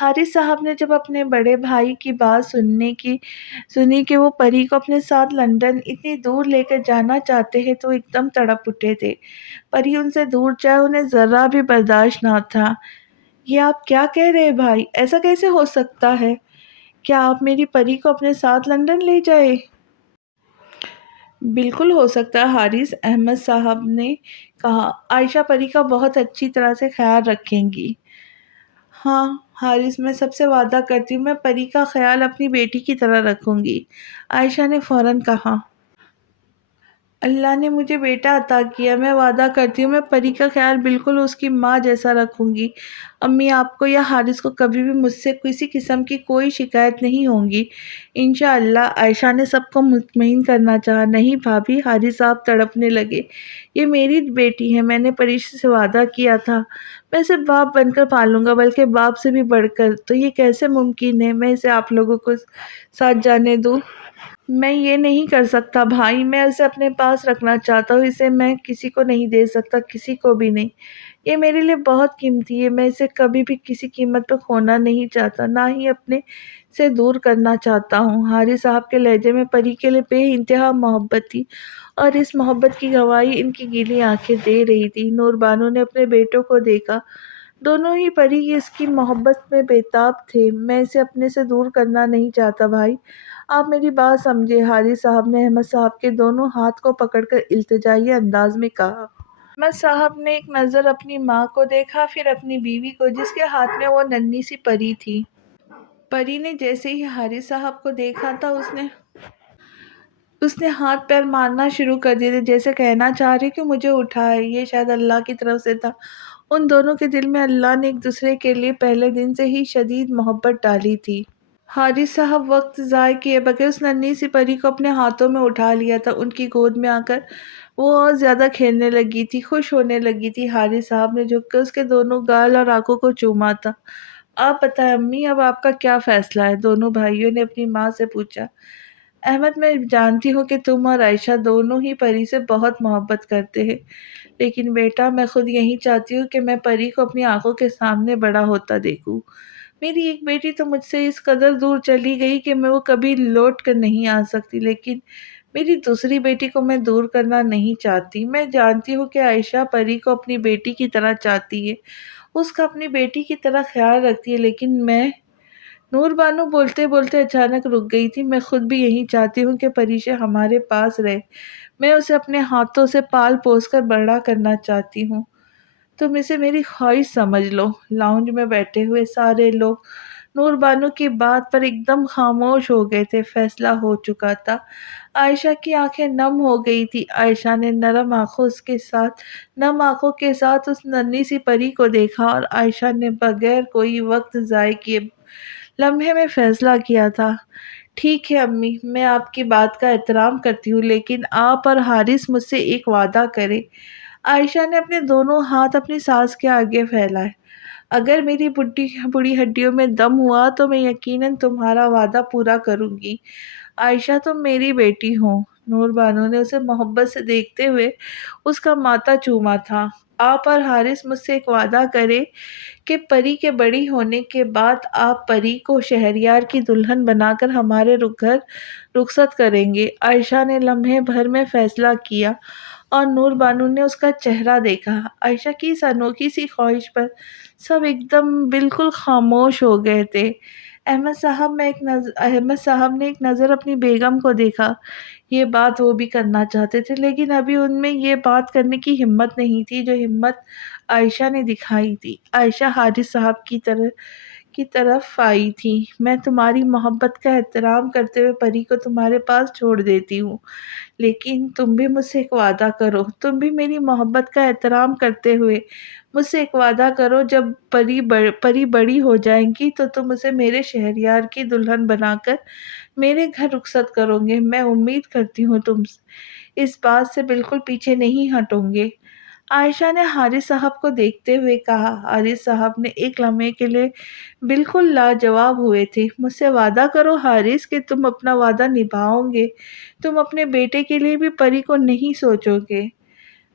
حارث صاحب نے جب اپنے بڑے بھائی کی بات سنی کہ وہ پری کو اپنے ساتھ لندن اتنی دور لے کر جانا چاہتے ہیں تو ایک دم تڑپ اٹھے تھے۔ پری ان سے دور جائے انہیں ذرا بھی برداشت نہ تھا۔ یہ آپ کیا کہہ رہے بھائی؟ ایسا کیسے ہو سکتا ہے؟ کیا آپ میری پری کو اپنے ساتھ لندن لے جائیں؟ بالکل ہو سکتا ہے حارث، احمد صاحب نے کہا۔ عائشہ پری کا بہت اچھی طرح سے خیال رکھیں گی۔ ہاں حارث، میں سب سے وعدہ کرتی ہوں میں پری کا خیال اپنی بیٹی کی طرح رکھوں گی، عائشہ نے فوراً کہا۔ اللہ نے مجھے بیٹا عطا کیا، میں وعدہ کرتی ہوں میں پری کا خیال بالکل اس کی ماں جیسا رکھوں گی۔ امی آپ کو یا حارث کو کبھی بھی مجھ سے کسی قسم کی کوئی شکایت نہیں ہوگی انشاءاللہ۔ عائشہ نے سب کو مطمئن کرنا چاہا۔ نہیں بھابھی، حارث صاحب تڑپنے لگے، یہ میری بیٹی ہے، میں نے پری سے وعدہ کیا تھا میں اسے باپ بن کر پالوں گا، بلکہ باپ سے بھی بڑھ کر۔ تو یہ کیسے ممکن ہے میں اسے آپ لوگوں کو ساتھ جانے دوں؟ میں یہ نہیں کر سکتا بھائی، میں اسے اپنے پاس رکھنا چاہتا ہوں، اسے میں کسی کو نہیں دے سکتا، کسی کو بھی نہیں۔ یہ میرے لیے بہت قیمتی ہے، میں اسے کبھی بھی کسی قیمت پہ کھونا نہیں چاہتا، نہ ہی اپنے سے دور کرنا چاہتا ہوں۔ حارث صاحب کے لہجے میں پری کے لیے بے انتہا محبت تھی، اور اس محبت کی گواہی ان کی گیلی آنکھیں دے رہی تھی۔ نور بانو نے اپنے بیٹوں کو دیکھا، دونوں ہی پری کی اس کی محبت میں بےتاب تھے۔ میں اسے اپنے سے دور کرنا نہیں چاہتا بھائی، آپ میری بات سمجھے، حارث صاحب نے احمد صاحب کے دونوں ہاتھ کو پکڑ کر التجائی انداز میں کہا۔ احمد صاحب نے ایک نظر اپنی ماں کو دیکھا، پھر اپنی بیوی کو، جس کے ہاتھ میں وہ ننھی سی پری تھی۔ پری نے جیسے ہی حارث صاحب کو دیکھا تھا اس نے ہاتھ پیر مارنا شروع کر دیے تھے، جیسے کہنا چاہ رہی کہ مجھے اٹھائے۔ یہ شاید اللہ کی طرف سے تھا، ان دونوں کے دل میں اللہ نے ایک دوسرے کے لیے پہلے دن سے ہی شدید محبت ڈالی تھی۔ حارث صاحب وقت ضائع کیے بغیر اس ننھی سی پری کو اپنے ہاتھوں میں اٹھا لیا تھا، ان کی گود میں آ کر وہ اور زیادہ کھیلنے لگی تھی، خوش ہونے لگی تھی۔ حارث صاحب نے جھک کر اس کے دونوں گال اور آنکھوں کو چوما تھا۔ آپ بتائیں امی، اب آپ کا کیا فیصلہ ہے؟ دونوں بھائیوں نے اپنی ماں سے پوچھا۔ احمد، میں جانتی ہوں کہ تم اور عائشہ دونوں ہی پری سے بہت محبت کرتے ہیں، لیکن بیٹا میں خود یہی چاہتی ہوں کہ میں پری کو اپنی آنکھوں کے سامنے بڑا ہوتا دیکھوں۔ میری ایک بیٹی تو مجھ سے اس قدر دور چلی گئی کہ میں وہ کبھی لوٹ کر نہیں آ سکتی، لیکن میری دوسری بیٹی کو میں دور کرنا نہیں چاہتی۔ میں جانتی ہوں کہ عائشہ پری کو اپنی بیٹی کی طرح چاہتی ہے، اس کا اپنی بیٹی کی طرح خیال رکھتی ہے، لیکن میں نور بانو بولتے بولتے اچانک رک گئی تھی۔ میں خود بھی یہی چاہتی ہوں کہ پریشا ہمارے پاس رہے، میں اسے اپنے ہاتھوں سے پال پوس کر بڑا کرنا چاہتی ہوں۔ تم اسے میری خواہش سمجھ لو۔ لاؤنج میں بیٹھے ہوئے سارے لوگ نور بانو کی بات پر ایک دم خاموش ہو گئے تھے، فیصلہ ہو چکا تھا۔ عائشہ کی آنکھیں نم ہو گئی تھی۔ عائشہ نے نم آنکھوں کے ساتھ اس ننھی سی پری کو دیکھا، اور عائشہ نے بغیر کوئی وقت ضائع کیے لمحے میں فیصلہ کیا تھا۔ ٹھیک ہے امی، میں آپ کی بات کا احترام کرتی ہوں، لیکن آپ اور حارث مجھ سے ایک وعدہ کریں۔ عائشہ نے اپنے دونوں ہاتھ اپنی ساس کے آگے پھیلائے۔ اگر میری بڑی ہڈیوں میں دم ہوا تو میں یقیناً تمہارا وعدہ پورا کروں گی۔ عائشہ تم میری بیٹی ہو۔ نور بانو نے اسے محبت سے دیکھتے ہوئے اس کا ماتھا چوما تھا۔ آپ اور حارث مجھ سے ایک وعدہ کریں کہ پری کے بڑی ہونے کے بعد آپ پری کو شہریار کی دلہن بنا کر ہمارے گھر رخصت کریں گے۔ عائشہ نے لمحے بھر میں فیصلہ کیا، اور نور بانو نے اس کا چہرہ دیکھا۔ عائشہ کی اس انوکھی سی خواہش پر سب ایک دم بالکل خاموش ہو گئے تھے۔ احمد صاحب نے ایک نظر اپنی بیگم کو دیکھا۔ یہ بات وہ بھی کرنا چاہتے تھے، لیکن ابھی ان میں یہ بات کرنے کی ہمت نہیں تھی جو ہمت عائشہ نے دکھائی تھی۔ عائشہ حارث صاحب کی طرف آئی تھی۔ میں تمہاری محبت کا احترام کرتے ہوئے پری کو تمہارے پاس چھوڑ دیتی ہوں، لیکن تم بھی مجھ سے ایک وعدہ کرو، تم بھی میری محبت کا احترام کرتے ہوئے مجھ سے ایک وعدہ کرو، جب پری بڑی ہو جائیں گی تو تم اسے میرے شہریار کی دلہن بنا کر میرے گھر رخصت کرو گے۔ میں امید کرتی ہوں تم اس بات سے بالکل پیچھے نہیں ہٹو گے۔ عائشہ نے حارث صاحب کو دیکھتے ہوئے کہا۔ حارث صاحب نے ایک لمحے کے لیے بالکل لاجواب ہوئے تھے۔ مجھ سے وعدہ کرو حارث کہ تم اپنا وعدہ نبھاؤ گے، تم اپنے بیٹے کے لیے بھی پری کو نہیں سوچو گے۔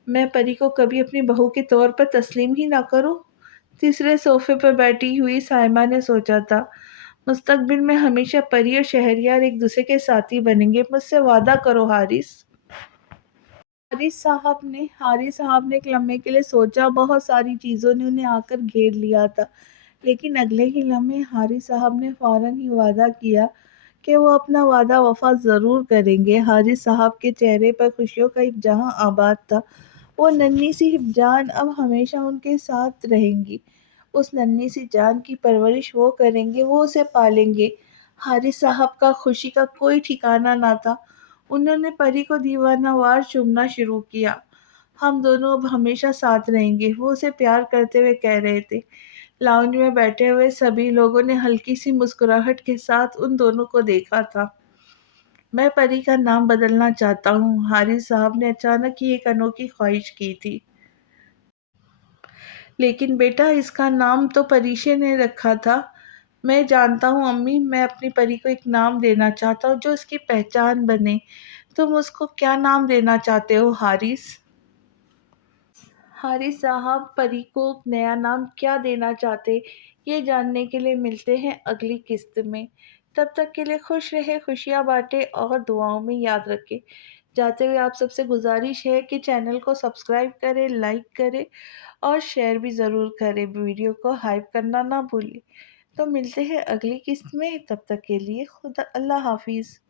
میں پری کو کبھی اپنی بہو کے طور پر تسلیم ہی نہ کروں؟ تیسرے صوفے پر بیٹھی ہوئی سائمہ نے سوچا تھا۔ مستقبل میں ہمیشہ پری اور شہریار ایک دوسرے کے ساتھی بنیں گے، مجھ سے وعدہ کرو حارث۔ حارث صاحب نے ایک لمحے کے لیے سوچا۔ بہت ساری چیزوں نے انہیں آ کر گھیر لیا تھا، لیکن اگلے ہی لمحے حارث صاحب نے فوراً ہی وعدہ کیا کہ وہ اپنا وعدہ وفا ضرور کریں گے۔ حارث صاحب کے چہرے پر خوشیوں کا ایک جہاں آباد تھا۔ وہ ننھی سی جان اب ہمیشہ ان کے ساتھ رہیں گی۔ اس ننھی سی جان کی پرورش وہ کریں گے، وہ اسے پالیں گے۔ حارث صاحب کا خوشی کا کوئی ٹھکانہ نہ تھا۔ انہوں نے پری کو دیوانہ وار چومنا شروع کیا۔ ہم دونوں اب ہمیشہ ساتھ رہیں گے، وہ اسے پیار کرتے ہوئے کہہ رہے تھے۔ لاؤنج میں بیٹھے ہوئے سبھی لوگوں نے ہلکی سی مسکراہٹ کے ساتھ ان دونوں کو دیکھا تھا۔ میں پری کا نام بدلنا چاہتا ہوں، حارث صاحب نے اچانک ہی ایک انوکھی خواہش کی تھی۔ لیکن بیٹا، اس کا نام تو پریشے نے رکھا تھا۔ میں جانتا ہوں امی، میں اپنی پری کو ایک نام دینا چاہتا ہوں جو اس کی پہچان بنے۔ تم اس کو کیا نام دینا چاہتے ہو حارث؟ حارث صاحب پری کو نیا نام کیا دینا چاہتے، یہ جاننے کے لیے ملتے ہیں اگلی قسط میں۔ تب تک کے لیے خوش رہے، خوشیاں بانٹے اور دعاؤں میں یاد رکھے۔ جاتے ہوئے آپ سب سے گزارش ہے کہ چینل کو سبسکرائب کریں، لائک کریں اور شیئر بھی ضرور کریں، ویڈیو کو ہائپ کرنا نہ بھولیں۔ تو ملتے ہیں اگلی قسط میں، تب تک کے لیے اللہ حافظ۔